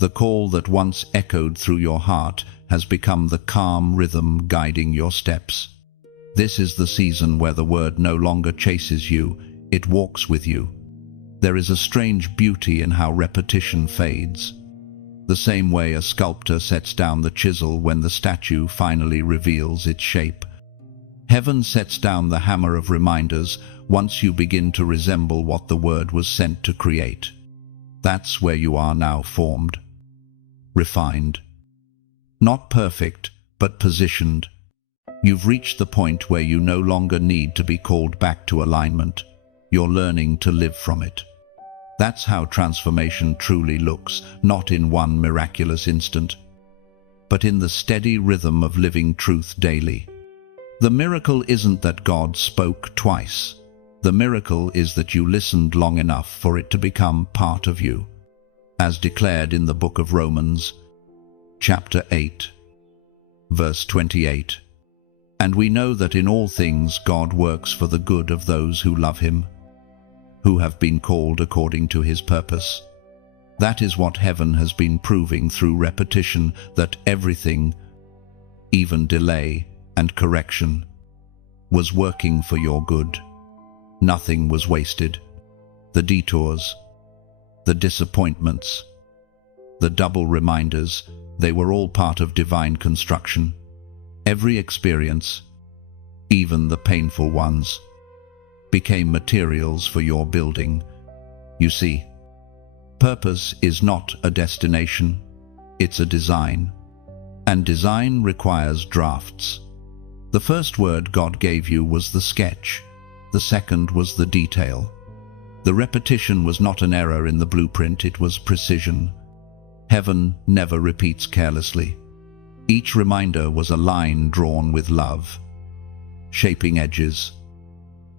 The call that once echoed through your heart has become the calm rhythm guiding your steps. This is the season where the word no longer chases you, it walks with you. There is a strange beauty in how repetition fades. The same way a sculptor sets down the chisel when the statue finally reveals its shape. Heaven sets down the hammer of reminders once you begin to resemble what the word was sent to create. That's where you are now, formed, refined. Not perfect, but positioned. You've reached the point where you no longer need to be called back to alignment. You're learning to live from it. That's how transformation truly looks, not in one miraculous instant, but in the steady rhythm of living truth daily. The miracle isn't that God spoke twice. The miracle is that you listened long enough for it to become part of you, as declared in the book of Romans, chapter 8, verse 28. And we know that in all things God works for the good of those who love him, who have been called according to his purpose. That is what heaven has been proving through repetition, that everything, even delay and correction, was working for your good. Nothing was wasted. The detours, the disappointments, the double reminders, they were all part of divine construction. Every experience, even the painful ones, became materials for your building. You see, purpose is not a destination, it's a design. And design requires drafts. The first word God gave you was the sketch. The second was the detail. The repetition was not an error in the blueprint, it was precision. Heaven never repeats carelessly. Each reminder was a line drawn with love, shaping edges,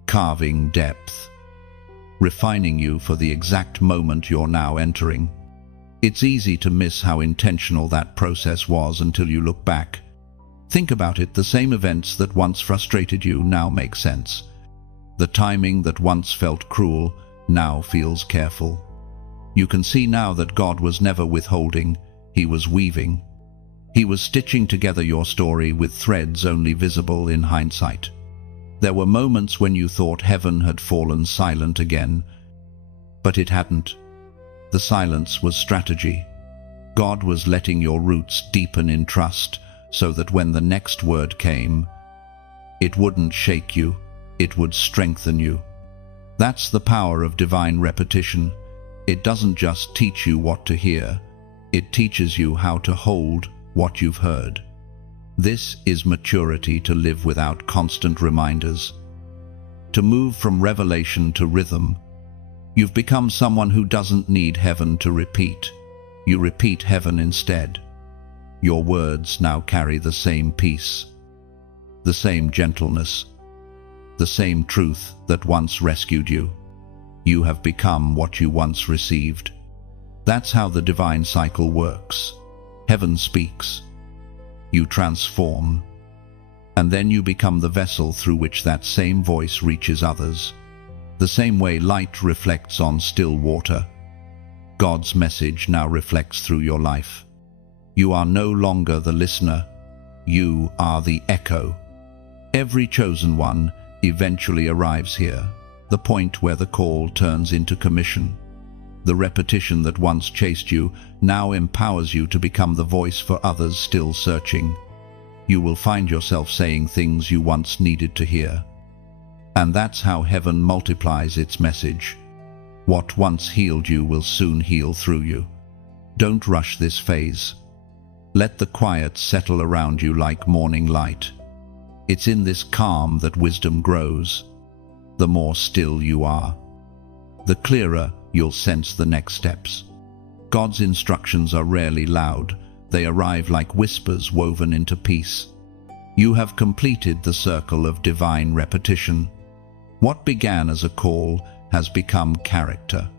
carving depth, refining you for the exact moment you're now entering. It's easy to miss how intentional that process was until you look back. Think about it, the same events that once frustrated you now make sense. The timing that once felt cruel now feels careful. You can see now that God was never withholding, he was weaving. He was stitching together your story with threads only visible in hindsight. There were moments when you thought heaven had fallen silent again, but it hadn't. The silence was strategy. God was letting your roots deepen in trust so that when the next word came, it wouldn't shake you, it would strengthen you. That's the power of divine repetition. It doesn't just teach you what to hear, it teaches you how to hold what you've heard. This is maturity, to live without constant reminders, to move from revelation to rhythm. You've become someone who doesn't need heaven to repeat. You repeat heaven instead. Your words now carry the same peace, the same gentleness, the same truth that once rescued you. You have become what you once received. That's how the divine cycle works. Heaven speaks, you transform, and then you become the vessel through which that same voice reaches others. The same way light reflects on still water, God's message now reflects through your life. You are no longer the listener, you are the echo. Every chosen one eventually arrives here, the point where the call turns into commission. The repetition that once chased you now empowers you to become the voice for others still searching. You will find yourself saying things you once needed to hear, And that's how heaven multiplies its message. What once healed you will soon heal through you. Don't rush this phase. Let the quiet settle around you like morning light. It's in this calm that wisdom grows. The more still you are, the clearer you'll sense the next steps. God's instructions are rarely loud. They arrive like whispers woven into peace. You have completed the circle of divine repetition. What began as a call has become character.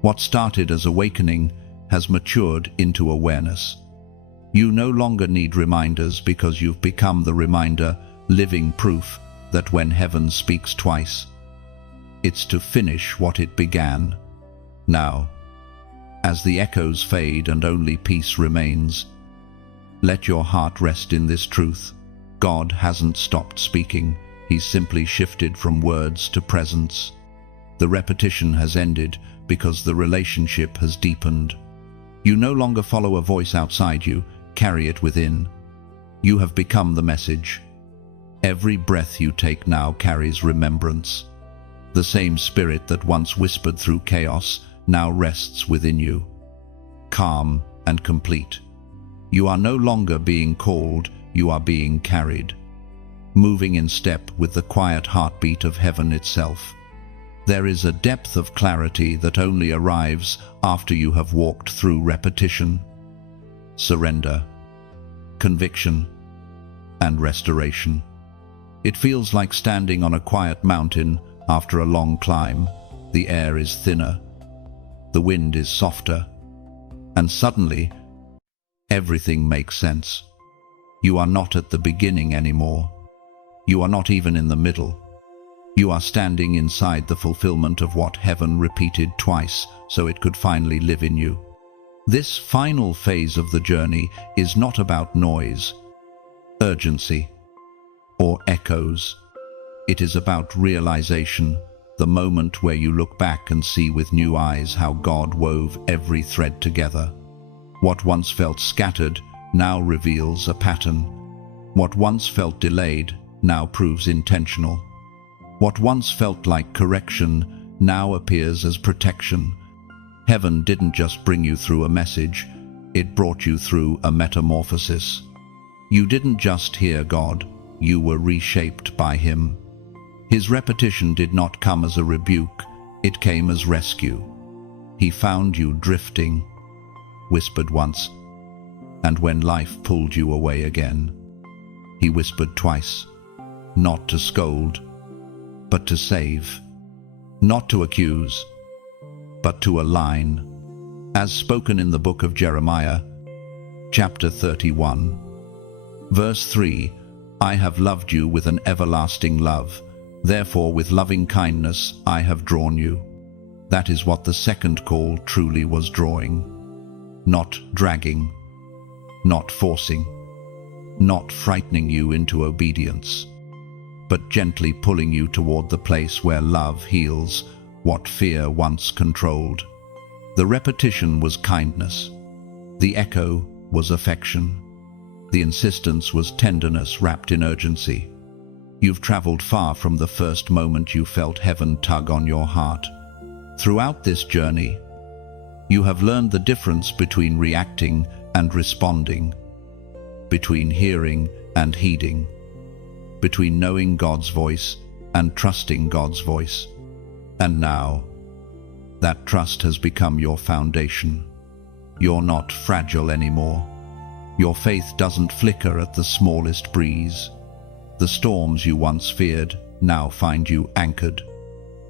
What started as awakening has matured into awareness. You no longer need reminders because you've become the reminder, living proof that when heaven speaks twice, it's to finish what it began. Now, as the echoes fade and only peace remains, let your heart rest in this truth. God hasn't stopped speaking. He's simply shifted from words to presence. The repetition has ended because the relationship has deepened. You no longer follow a voice outside you, carry it within. You have become the message. Every breath you take now carries remembrance. The same spirit that once whispered through chaos now rests within you, calm and complete. You are no longer being called, you are being carried, moving in step with the quiet heartbeat of heaven itself. There is a depth of clarity that only arrives after you have walked through repetition, surrender, conviction, and restoration. It feels like standing on a quiet mountain after a long climb. The air is thinner, the wind is softer, and suddenly, everything makes sense. You are not at the beginning anymore. You are not even in the middle. You are standing inside the fulfillment of what heaven repeated twice so it could finally live in you. This final phase of the journey is not about noise, urgency, or echoes. It is about realization, the moment where you look back and see with new eyes how God wove every thread together. What once felt scattered now reveals a pattern. What once felt delayed now proves intentional. What once felt like correction now appears as protection. Heaven didn't just bring you through a message, it brought you through a metamorphosis. You didn't just hear God, you were reshaped by Him. His repetition did not come as a rebuke, it came as rescue. He found you drifting, whispered once, and when life pulled you away again, He whispered twice, not to scold, but to save, not to accuse, but to align, as spoken in the book of Jeremiah, chapter 31, verse 3, I have loved you with an everlasting love, therefore with loving kindness I have drawn you. That is what the second call truly was drawing, not dragging, not forcing, not frightening you into obedience, but gently pulling you toward the place where love heals what fear once controlled. The repetition was kindness. The echo was affection. The insistence was tenderness wrapped in urgency. You've traveled far from the first moment you felt heaven tug on your heart. Throughout this journey, you have learned the difference between reacting and responding, between hearing and heeding, between knowing God's voice and trusting God's voice. And now, that trust has become your foundation. You're not fragile anymore. Your faith doesn't flicker at the smallest breeze. The storms you once feared now find you anchored.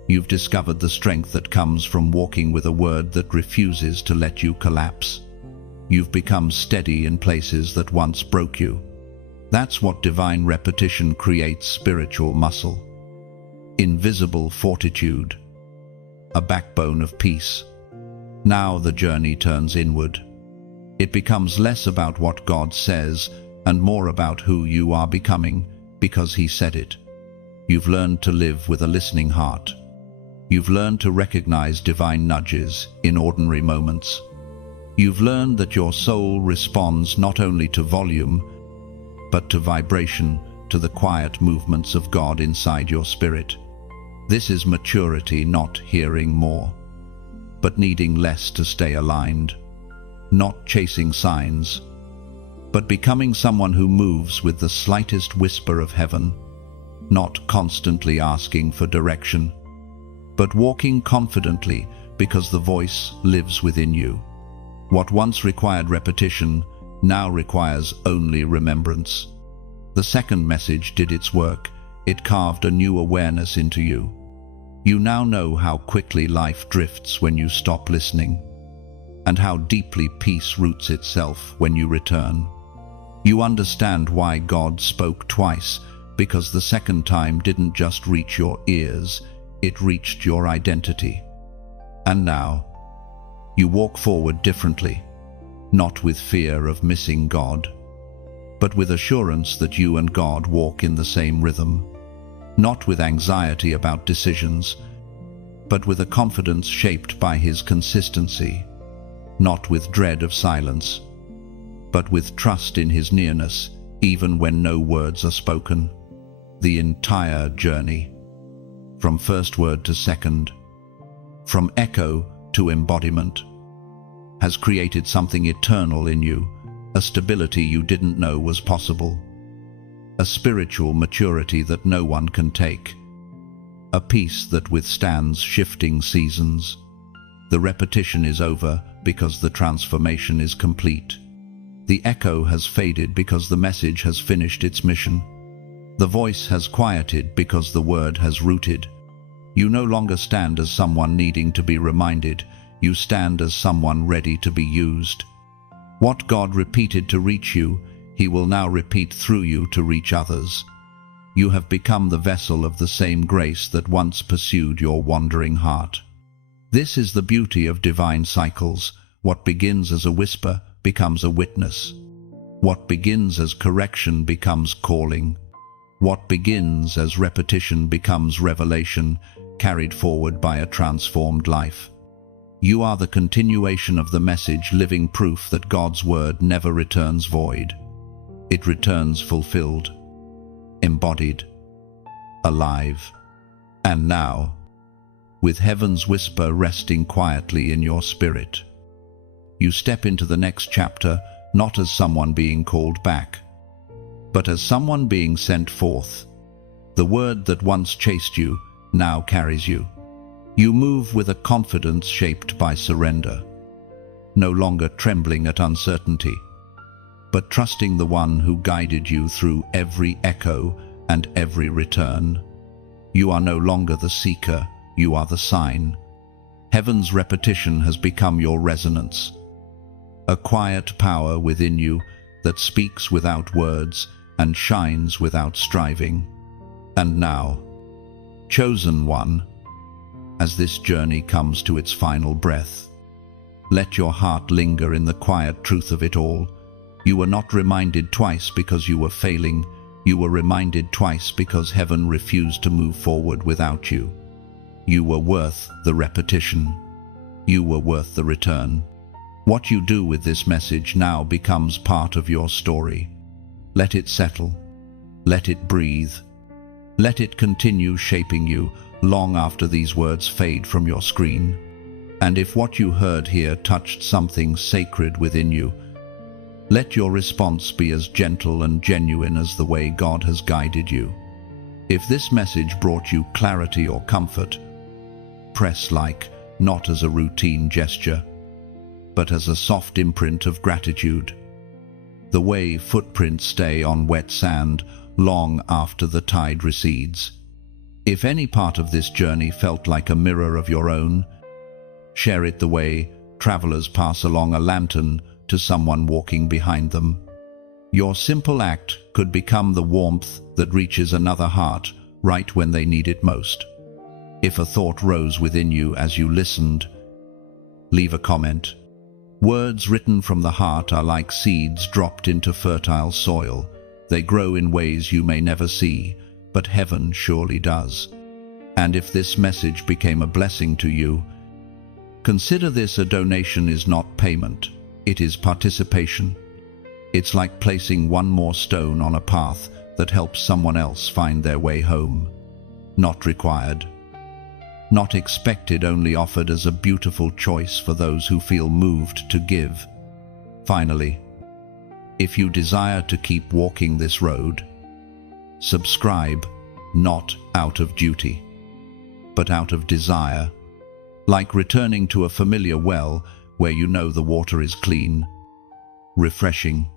You've discovered the strength that comes from walking with a word that refuses to let you collapse. You've become steady in places that once broke you. That's what divine repetition creates: spiritual muscle, invisible fortitude, a backbone of peace. Now the journey turns inward. It becomes less about what God says and more about who you are becoming because He said it. You've learned to live with a listening heart. You've learned to recognize divine nudges in ordinary moments. You've learned that your soul responds not only to volume, but to vibration, to the quiet movements of God inside your spirit. This is maturity, not hearing more, but needing less to stay aligned, not chasing signs, but becoming someone who moves with the slightest whisper of heaven, not constantly asking for direction, but walking confidently because the voice lives within you. What once required repetition now requires only remembrance. The second message did its work. It carved a new awareness into you. You now know how quickly life drifts when you stop listening, and how deeply peace roots itself when you return. You understand why God spoke twice, because the second time didn't just reach your ears, it reached your identity. And now, you walk forward differently, not with fear of missing God, but with assurance that you and God walk in the same rhythm, not with anxiety about decisions, but with a confidence shaped by His consistency, not with dread of silence, but with trust in His nearness, even when no words are spoken. The entire journey, from first word to second, from echo to embodiment, has created something eternal in you, a stability you didn't know was possible, a spiritual maturity that no one can take, a peace that withstands shifting seasons. The repetition is over because the transformation is complete. The echo has faded because the message has finished its mission. The voice has quieted because the word has rooted. You no longer stand as someone needing to be reminded. You stand as someone ready to be used. What God repeated to reach you, He will now repeat through you to reach others. You have become the vessel of the same grace that once pursued your wandering heart. This is the beauty of divine cycles. What begins as a whisper becomes a witness. What begins as correction becomes calling. What begins as repetition becomes revelation, carried forward by a transformed life. You are the continuation of the message, living proof that God's word never returns void. It returns fulfilled, embodied, alive. And now, with heaven's whisper resting quietly in your spirit, you step into the next chapter, not as someone being called back, but as someone being sent forth. The word that once chased you now carries you. You move with a confidence shaped by surrender, no longer trembling at uncertainty, but trusting the one who guided you through every echo and every return. You are no longer the seeker, you are the sign. Heaven's repetition has become your resonance, a quiet power within you that speaks without words and shines without striving. And now, chosen one, as this journey comes to its final breath, let your heart linger in the quiet truth of it all. You were not reminded twice because you were failing. You were reminded twice because heaven refused to move forward without you. You were worth the repetition. You were worth the return. What you do with this message now becomes part of your story. Let it settle. Let it breathe. Let it continue shaping you long after these words fade from your screen. And if what you heard here touched something sacred within you, let your response be as gentle and genuine as the way God has guided you. If this message brought you clarity or comfort, press like, not as a routine gesture, but as a soft imprint of gratitude. The way footprints stay on wet sand long after the tide recedes. If any part of this journey felt like a mirror of your own, share it the way travelers pass along a lantern to someone walking behind them. Your simple act could become the warmth that reaches another heart right when they need it most. If a thought rose within you as you listened, leave a comment. Words written from the heart are like seeds dropped into fertile soil. They grow in ways you may never see, but heaven surely does. And if this message became a blessing to you, consider this: a donation is not payment, it is participation. It's like placing one more stone on a path that helps someone else find their way home. Not required. Not expected, only offered as a beautiful choice for those who feel moved to give. Finally, if you desire to keep walking this road, subscribe, not out of duty, but out of desire, like returning to a familiar well where you know the water is clean, refreshing,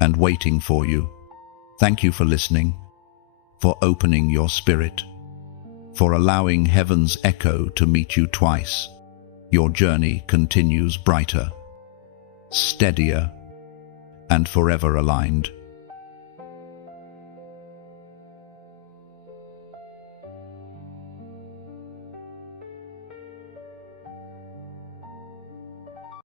and waiting for you. Thank you for listening, for opening your spirit, for allowing heaven's echo to meet you twice. Your journey continues brighter, steadier, and forever aligned.